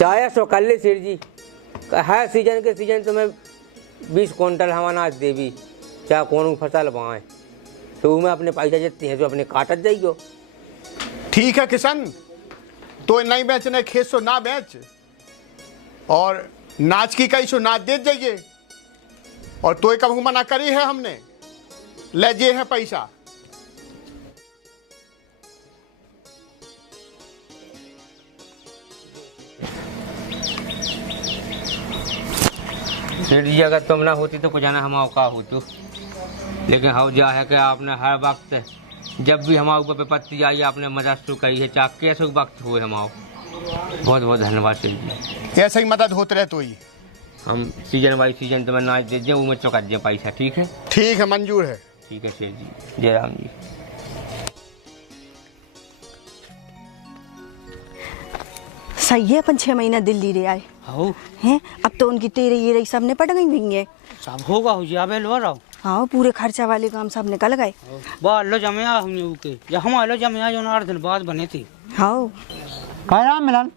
चाहे सो कर ले सेठ जी, है सीजन के सीजन तो मैं 20 क्विंटल हम अनाज देवी चाहे कौन फसल बाएँ तो मैं अपने पैसा जितने हैं जो अपने काटत जाइयो। ठीक है किशन, तो नहीं बेचने खेत सो ना बेच और नाच की कई सो नाच दे जाइए, और तो कब मना करी है हमने ले जे है पैसा। सेठ जी अगर तुम ना होती तो कुछ ना हम का होती, लेकिन हाँ जा है कि आपने हर वक्त जब भी हमारे ऊपर विपत्ति आई आपने मदद शुरू करी है, चाहे कैसे वक्त हुए हम बहुत बहुत धन्यवाद सेठ जी। ऐसा ही मदद होते रहे तो ही हम सीजन बाई सीजन तुम्हें नाच दे दें, वो में चौका दें पैसा। ठीक है ठीक है मंजूर है। ठीक है सेठ जी, जय राम जी। सही है अपन 6 महीना दिल्ली रह आए हैं, अब तो उनकी तेरे ये रही सब निपट गई भैंगे सब होगा हो जाबे लो रहो। हाँ पूरे खर्चा वाले काम सब निकल गए। बाल लो जमे आ हमने उके या हम लो जमे आ जो 8 दिन बाद बने थे। हाँ काय राम मिलन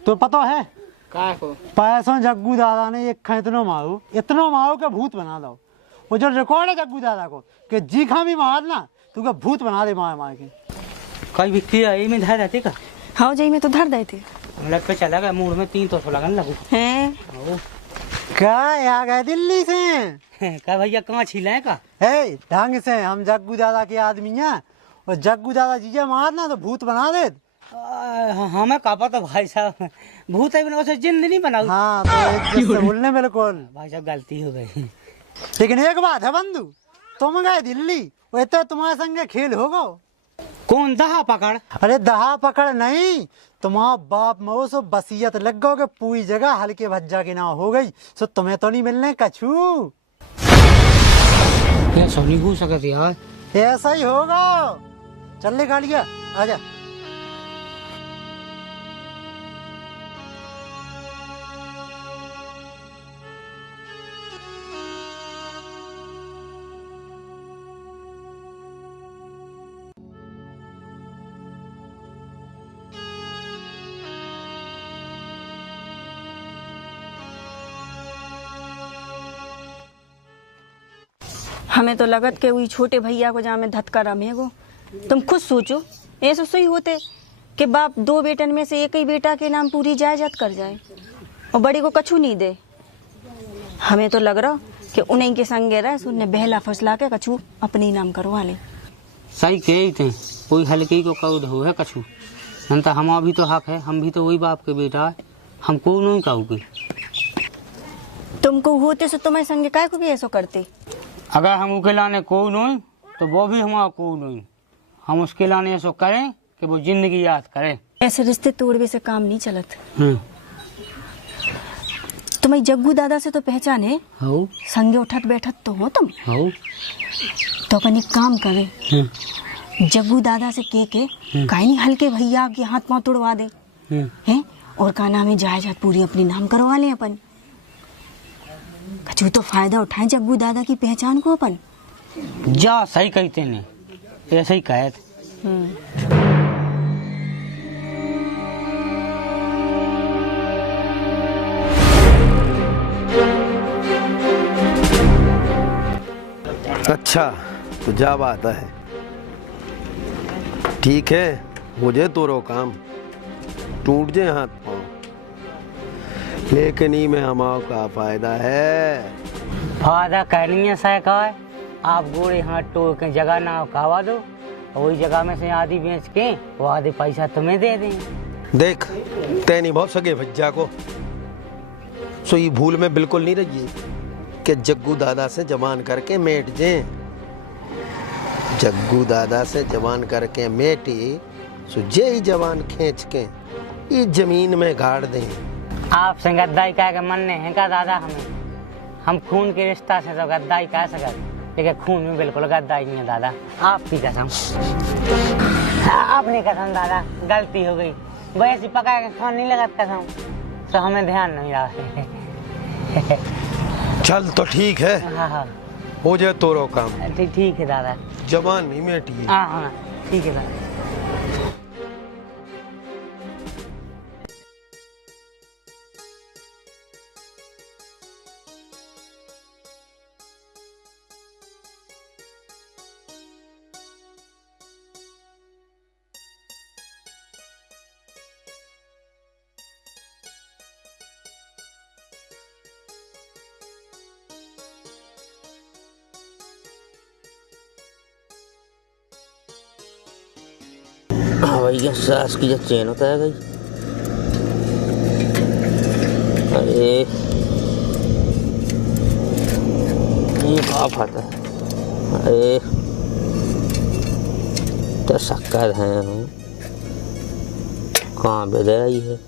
तो पता है काय को पैसों जग्गू दादा ने एक इतनो मारू के भूत बना दो। वो जो रिकॉर्ड है जग्गू दादा को कि जी खा भी मार ना तू का भूत बना दे मार के। कई भी किया यही में धर रहते का। हाँ जी में तो धर दे थे लग पे चला गया मूड में 300 लगन लगू हैं। क्या आ गए दिल्ली से का भैया कहाँ छिलाए का है ढंग से हम जग्गू दादा के आदमी हैं और जग्गू दादा जीजा मारना तो भूत बना दे। हमें का पता भाई साहब भूत है बना उसे जिंद नहीं बनाऊ। हाँ तो एक बोलने बिल्कुल भाई साहब गलती हो गई। लेकिन एक बात है बंधु, तुम गए दिल्ली वो तो तुम्हारे संगे खेल होगा। कौन दहा पकड़? अरे दहा पकड़ नहीं, तुम्हारा बाप मो सो बसियत लग गो के पूरी जगह हल्के भज्जा की नाव हो गई, सो तुम्हें तो नहीं मिलने कछू। ऐसा नहीं हो सकता यार। ऐसा ही होगा। चल ले गाड़िया आजा। हमें तो लगत के वही छोटे भैया को जहाँ में धतका रमेगो। तुम खुद सोचो ऐसा सही होते कि बाप 2 बेटन में से एक ही बेटा के नाम पूरी जायदाद कर जाए और बड़ी को कछु नहीं दे। हमें तो लग रहा कि उन्हीं के संगे रहे उन्हें बहला फसला के कछु अपने नाम करवा ले। सही कही थे, कोई हल्के को कऊ हो है कछु जनता हमारा भी तो हक है, हम भी तो वही बाप के बेटा है, हमको नहीं कहूँगी। तुमको होते सो तुम्हारे संगे काय को भी ऐसा करते। अगर हम उसके लाने को नहीं तो वो भी हमारा को नहीं, हम उसके लाने ऐसा करें कि वो जिंदगी याद करे। ऐसे रिश्ते तोड़वे से काम नहीं चलत। तुम्हारी जग्गू दादा से तो पहचान है, संगे उठत बैठत तो हो तुम। तो अपन एक काम करे, जग्गू दादा से के काहे नहीं हल्के भैया के हाथ पांव तोड़वा दे हैं, और का नाम है जायदाद पूरी अपने नाम करवा ले अपन। कछु तो फायदा उठाए जग्गू दादा की पहचान को अपन। जा सही कहते ने, ऐसे ही कहे थे। अच्छा तो जा बात है, ठीक है, मुझे तो काम टूट जाए हाथ पाँव, लेकिन ही में हमारा का फायदा है। फायदा कहनी है सहकार, आप गोड़े हाथ टोड़ के जगह ना कहवा दो, वही जगह में से आधी बेच के वो आधे पैसा तुम्हें दे दें। देख तैनी बहुत सगे भज्जा को, सो ये भूल में बिल्कुल नहीं रही कि जग्गू दादा से जबान करके मेट जे, जग्गू दादा से जबान करके मेटी सो जे ही जबान खींच के ये जमीन में गाड़ दें। आपसे गद्दाई कह के मन नहीं है का दादा, हमें हम खून के रिश्ता से तो गद्दाई कह सकते, लेकिन खून में बिल्कुल गद्दाई नहीं है दादा, आपकी कसम, अपनी कसम दादा, गलती हो गई, वैसे पका के खान नहीं लगा कसम, तो हमें ध्यान नहीं रहा। चल तो ठीक है, हाँ हो जाए तोरो काम। ठीक है दादा, जबान नहीं मेटी। हाँ ठीक है दादा। भैया सास की जो चैन होता है गई, अरे ये बाप आता है, अरे तो शक्कर है, कहाँ बेदे आई है।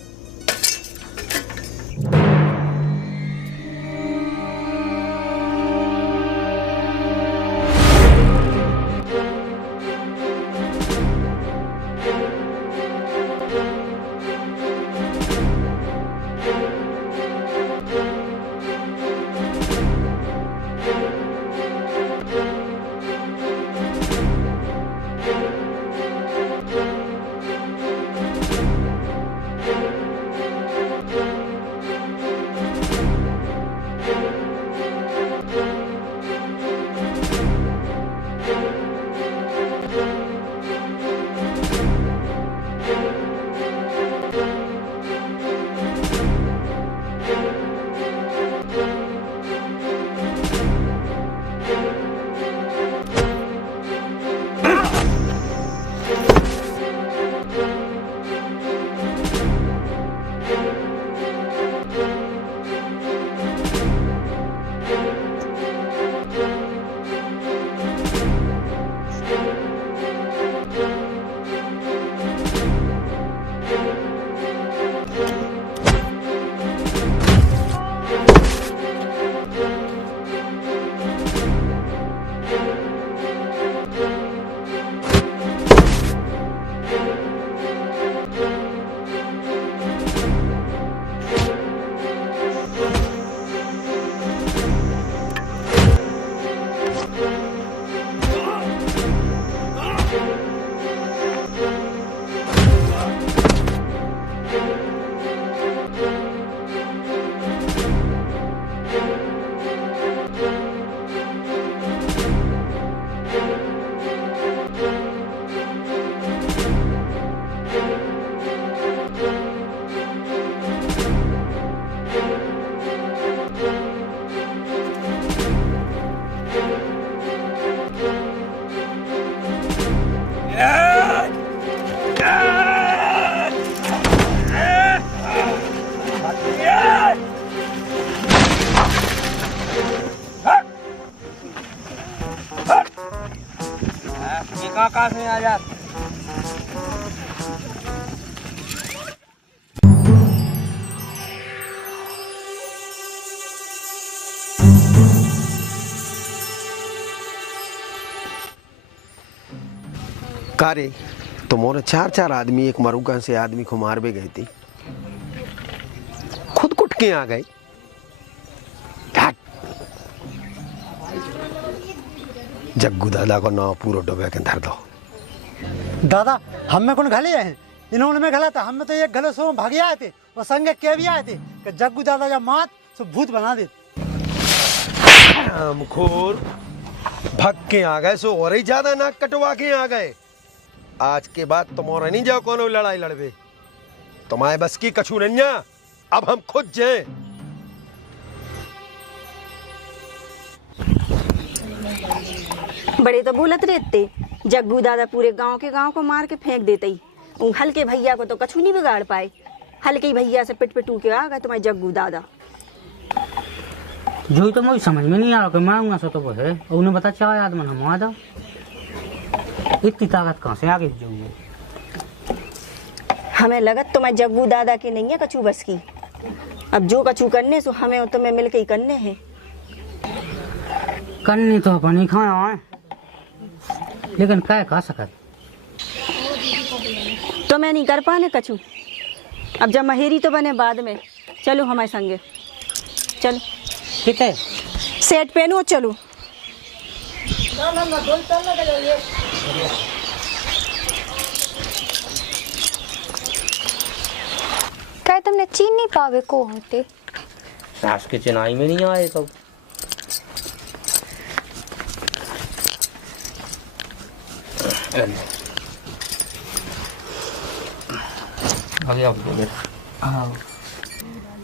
आकाश में आ जा। कारे तुम्हारे 4 आदमी एक मरुका से आदमी को मार भी गए थे, खुद कुट के आ गए। जग्गू दादा को नाव पूरा डूबे के धर दो। दादा हम में कौन घले हैं, इन्होंने में घला था, हम में तो एक घले सो भागे आए थे और संगे के भी आए थे कि जग्गू दादा जब मात तो भूत बना दे। खोर भग के आ गए सो और ही ज्यादा नाक कटवा के आ गए। आज के बाद तुम्हारा नहीं जाओ कोनो लड़ाई लड़वे, तुम्हारे बस की कछू नहीं। अब हम खुद जाए। बड़े तो बोलत रहते, जग्गू दादा पूरे गांव के गांव को मार के फेंक देते ही, हल्के भैया को तो कछु नहीं बिगाड़ पाए। हल्के भैया से पिट पिटू के आ गए तुम्हारे जग्गू दादा। जो तो मुझे समझ में नहीं आ रहा कि मारूंगा सो तो वो है, और उन्हें बता 4 आदमी हम आ जाओ। इतनी ताकत कहाँ से आगे जाऊंगे? हमें लगत तुम्हारे जग्गू दादा के नहीं है कछु बस की। अब जो कछु करने सो हमें तुम्हें मिल के ही करने हैं। करने तो अपन ही खाया है, लेकिन क्या खा सकत? तो मैं नहीं कर पाने कछु। अब जब महेरी तो बने बाद में। चलो हमारे संगे, चलो। ठीक है, सेट पहनो, चलो। क्या तुमने चीन नहीं पावे को होते? सास के चेनाई में नहीं आए कब।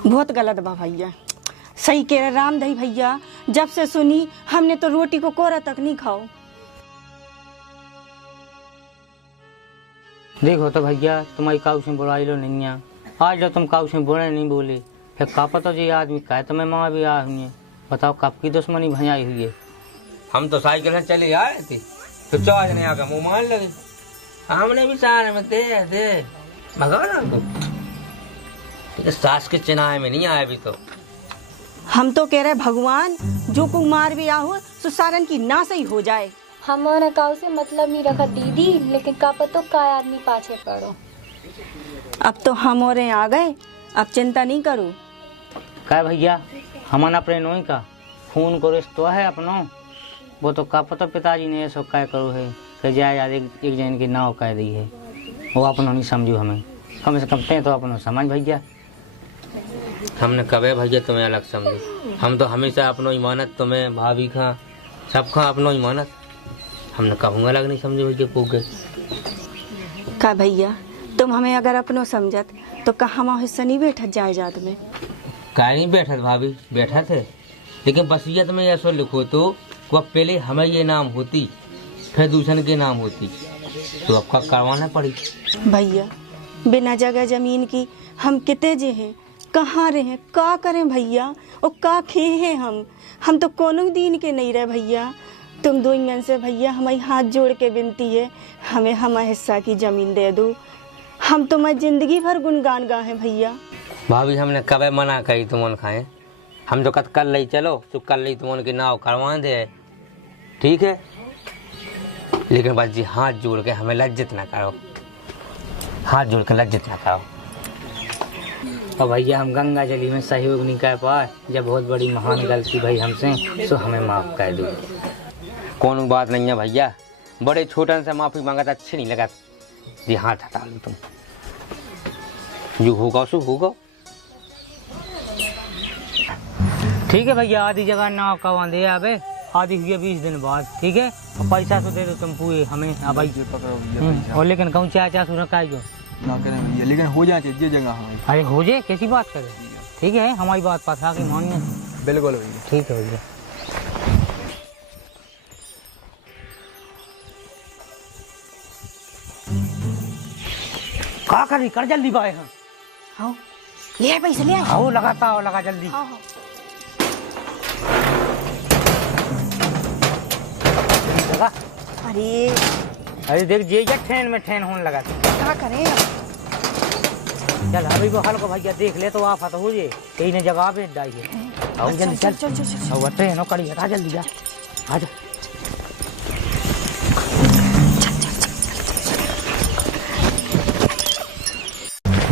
बहुत गलत बा भैया, सही कह रहे रामदही भैया। जब से सुनी हमने तो रोटी को कोरा तक नहीं खाओ। देखो तो भैया तुम्हारी काऊ से बुराई लो नहीं है। आज जो तुम काऊ से बुरे नहीं बोले, फिर का पता जी आदमी का तुम्हें माँ भी आ हुई है। बताओ कब की दुश्मनी भंजाई हुई है। हम तो साइकिल में चले आए थे, तो 4 जने आकर मुँह मार लगे। हमने भी सारे में दे भगवान को सास के चिनाए में नहीं आए भी। तो हम तो कह रहे भगवान जो को मार भी आहो सो सारन की ना सही हो जाए। हमारा काऊ से मतलब नहीं रखा दीदी, लेकिन का पतो का आदमी पाछे पड़ो। अब तो हम और आ गए, अब चिंता नहीं करो। क्या भैया हमारा प्रेम होई का खून को रिश्ता है अपनो। वो तो का पता पिताजी ने ऐसा क्या करो है कि जाए यार एक जन की नाव कह दी है। वो अपनो नहीं समझो, हमें कम से कम ते तो अपनो समझ भैया। हमने कबे भैया तुम्हें अलग समझो। हम तो हमेशा अपनो इमानत तुम्हें भाभी खा सब खा अपनो इमानत। हमने कहूँगा अलग नहीं समझो भैया को गए का भैया तुम हमें अगर अपनो समझत तो कहा हम हिस्सा नहीं बैठत जाए जात में। का नहीं बैठत भाभी, बैठा थे, लेकिन वसीयत में ऐसा लिखो तो पहले हमें ये नाम होती फिर दूसरे के नाम होती, तो आपका करवाना पड़ी। भैया बिना जगह जमीन की हम कितने जे हैं, कहाँ रहे, का करें भैया, और का खे हैं हम तो कोनो दिन के नहीं रहे भैया। तुम दो इंगन से भैया हमारी हाथ जोड़ के विनती है, हमें हमारे हिस्सा की जमीन दे दो। हम तुम्हारी जिंदगी भर गुनगान गाए भैया। भाभी हमने कबे मना करी तुम खाए। हम तो कल ले चलो तो कल ले तुम उनकी नाव करवा दे, ठीक है, लेकिन बस जी हाथ जोड़ के हमें लज्जित ना करो, हाथ जोड़ के लज्जित ना करो। और भैया हम गंगा जली में सहयोग नहीं कर पाए, जब बहुत बड़ी महान गलती भाई हमसे, तो हमें माफ कर दो। कौन बात नहीं है भैया, बड़े छोटन से माफी मांगा तो अच्छी नहीं लगा जी। हाथ हटा लो तुम, जो होगा सो होगा। ठीक है भैया, आधी जगह नाव का दे आवे, आधी हुई 20 दिन बाद, ठीक है। और पैसा तो दे दो तुम पूरे हमें। हाँ भाई और लेकिन कहूँ चाचा सुना का जो ना करें भैया, लेकिन हो जाए चाहिए जगह हमारी। अरे हो जाए, कैसी बात करे, ठीक है, हमारी बात पास आके मानिए। बिल्कुल भैया, ठीक है भैया। का करी कर जल्दी बाय। हाँ हाँ ले आए पैसे, ले आए। आओ लगाता हो, लगा जल्दी। हाँ हाँ लगा। अरे अरे देख जे क्या ट्रेन में ट्रेन होने लगा क्या करें अब? चल अभी वो हल्को भैया देख ले तो आफत हो जाए कहीं ने जगह पे डाई है आओ जल्दी चल चल चल चल वो ट्रेन हो कड़ी हटा जल्दी जा आजा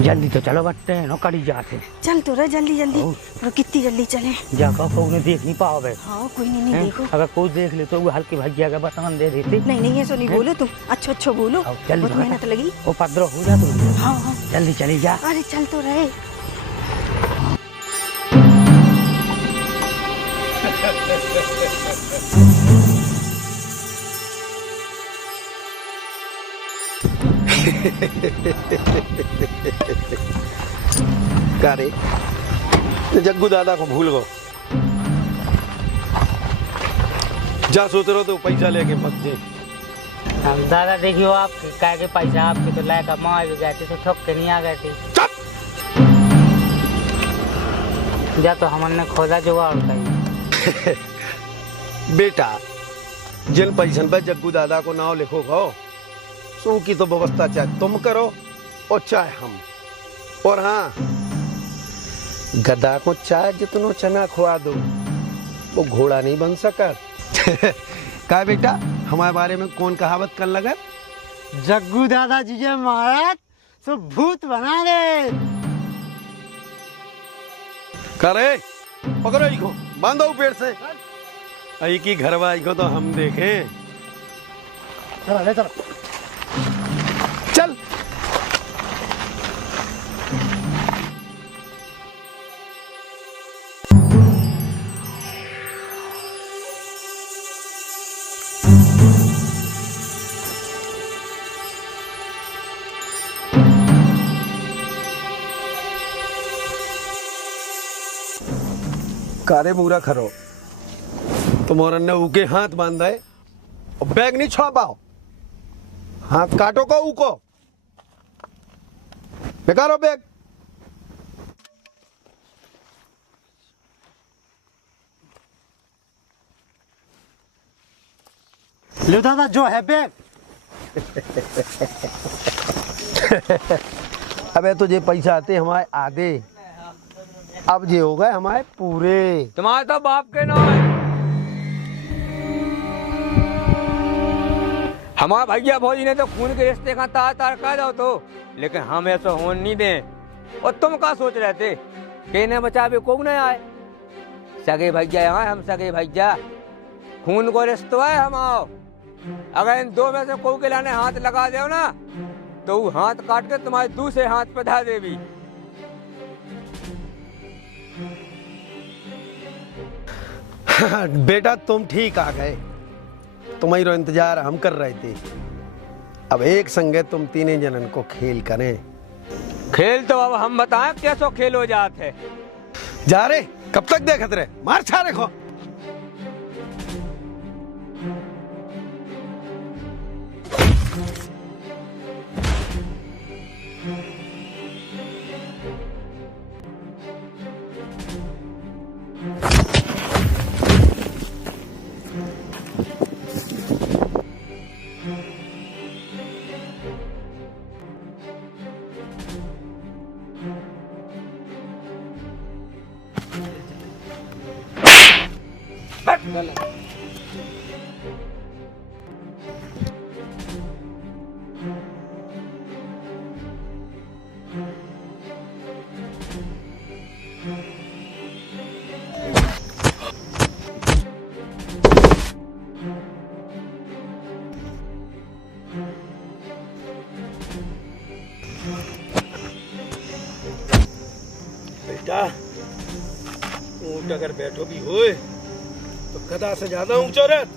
जल्दी तो चलो बट ट्रेन हो कड़ी जाते चल तो रहे जल्दी जल्दी और कितनी जल्दी चले जाकर को उन्हें देख नहीं पाओ बे हाँ कोई नहीं देखो अगर कोई देख ले तो वो हल्के भैया का बतन दे देते नहीं ऐसा नहीं बोलो तुम अच्छा बोलो जल्दी बहुत मेहनत लगी वो पद्रो हो जा तू हाँ जल्दी चली जा अरे चल तो रहे क्या रे जग्गू दादा को भूल गो जा सोच रहे हो तो पैसा लेके मत दे हम दादा देखियो आप क्या के पैसा आपके तो लायक माँ भी गए थे तो ठोक के नहीं आ गए थे जा तो हमने खोदा जुगाड़ कही बेटा जिन पैसन पर जग्गू दादा को नाव लिखो गो सो की तो व्यवस्था चाहे तुम करो और चाहे हम और हाँ गधा को चाहे जितनो चना खुआ दो वो घोड़ा नहीं बन सका का बेटा हमारे बारे में कौन कहावत कर लगा जग्गू दादाजी के महाराज तो भूत बना दे करे पकड़ो इको बांधो पेड़ से आई की घरवाई को तो हम देखें चलो ले चलो चल कारे पूरा खरो तुम्हारा ने ऊके हाथ बांधा है और बैग नहीं छोड़ पाओ हाथ काटो को ऊको बेकारो बैग ले दादा जो है बैग अबे तुझे पैसा आते हमारे आधे अब ये हो गए हमारे पूरे तुम्हारे तो बाप के नाम है हमारे भैया भौजी ने तो खून के रिश्ते का तार तार कर दो तो लेकिन हम ऐसा होने नहीं दें और तुम क्या सोच रहे थे कि इन्हें बचा भी कोई नहीं आए सगे भैया यहाँ हम सगे भैया खून को रिश्ता है हम आओ अगर इन दो में से कोई के लाने हाथ लगा दो ना तो वो हाथ काट के तुम्हारे दूसरे हाथ पे धा देवी बेटा तुम ठीक आ गए तुम्हारी इंतजार हम कर रहे थे अब एक संगे तुम तीनों जनन को खेल करें खेल तो अब हम बताएं कैसो खेल हो जाते जा रे कब तक देखते रहे मार छा रखो बेटा ऊंट अगर बैठो भी होए तो गधा से ज्यादा ऊंचो रहत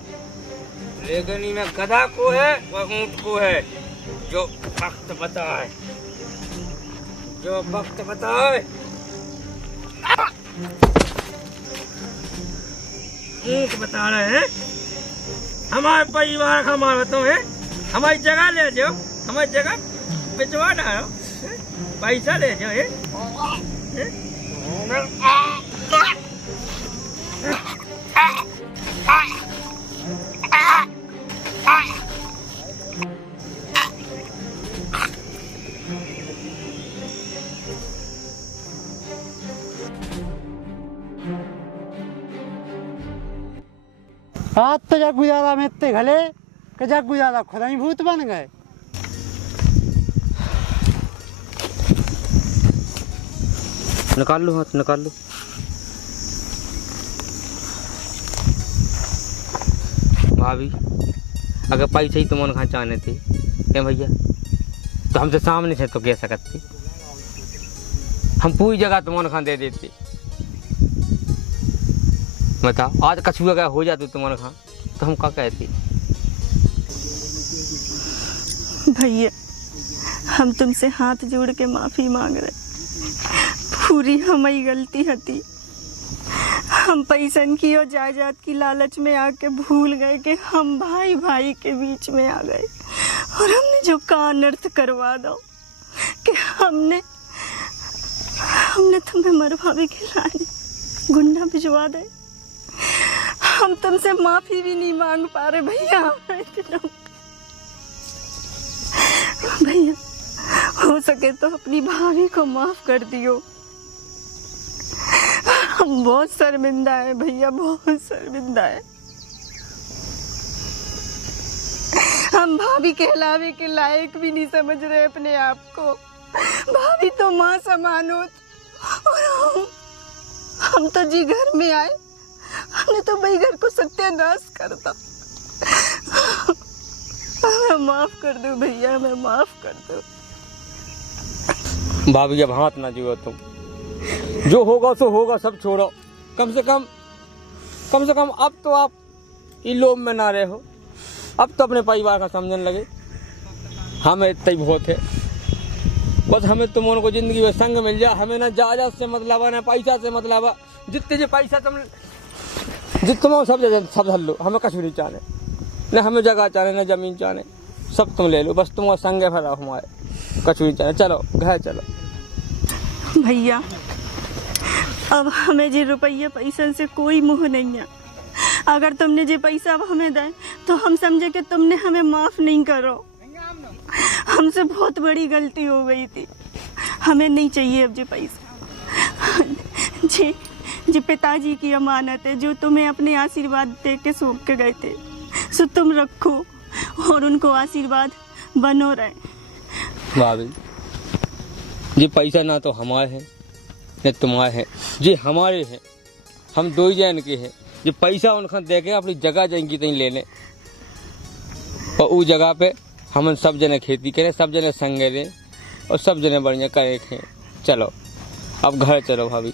लेकिन में गधा को है व ऊंट को है जो वक्त बताए जो वक्त बताए ऊंट बता रहे हैं हमारे परिवार का मानतो है हमारी जगह ले जाओ हमारी जगह भिजवा डालो पैसा ले जाओ आज तो जग्गू दादा में इतने घले कि जग्गू दादा खुद ही भूत बन गए। निकाल लो हाथ, निकाल लो। भाभी अगर पैसे ही तुम खा चाहने थे क्या भैया तो हमसे सामने से तो कह सकते, हम पूरी जगह तुम खा दे देते। बताओ आज कछुआ अगर हो जाते तुम खा तो हम क्या कहते। भैया हम तुमसे हाथ जोड़ के माफी मांग रहे, पूरी हमारी गलती हती। हम पैसन की और जायदाद की लालच में आके भूल गए कि हम भाई भाई के बीच में आ गए और हमने जो का अनर्थ करवा दो कि हमने तुम्हें मरवा भी खिलाए, गुंडा भिजवा दे। हम तुमसे माफी भी नहीं मांग पा रहे भैया। भैया हो सके तो अपनी भाभी को माफ कर दियो। हम बहुत शर्मिंदा है भैया, बहुत शर्मिंदा है। हम भाभी कहलावे के लायक भी नहीं समझ रहे अपने आप को। भाभी तो माँ समान हो और हम तो जी घर में आए, हमने तो भाई घर को सत्यानाश कर दो। हमें माफ कर दो भैया, हमें माफ कर दो। भाभी अब हाथ ना जुओ तुम, जो होगा सो होगा, सब छोड़ो। कम से कम अब तो आप इन लोभ में ना रहे हो, अब तो अपने परिवार का समझने लगे। हमें इतना ही बहुत है, बस हमें तुम को जिंदगी में संग मिल जाए। हमें ना जायदाद से मतलब है ना पैसा से मतलब है। जितने जो पैसा तुम सब धर लो, हमें कुछ नहीं चाहने, न हमें जगह चाहने न जमीन चाहने, सब तुम ले लो, बस तुम संग भरा हमारे, कुछ नहीं चाहने। चलो घर चलो। भैया अब हमें जी रुपये पैसा से कोई मोह नहीं है। अगर तुमने जी पैसा अब हमें दे तो हम समझे कि तुमने हमें माफ नहीं करो। हमसे बहुत बड़ी गलती हो गई थी, हमें नहीं चाहिए अब जी पैसा। जी पिताजी की अमानत है जो तुम्हें अपने आशीर्वाद दे के सौंप के गए थे, सो तुम रखो और उनको आशीर्वाद बनो रहे। भाभी ये पैसा ना तो हमारे हैं न तुम्हारे हैं, ये हमारे हैं, हम दो ही जन के हैं। ये पैसा उनका दे के अपनी जगह जाएंगी तहीं लेने और उस जगह पे हम सब जने खेती करें, सब जने संग दें और सब जने बढ़िया करें। चलो अब घर चलो भाभी।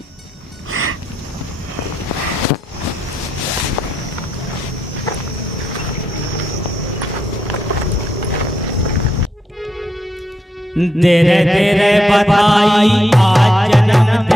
तेरे तेरे बधाई आज जन्म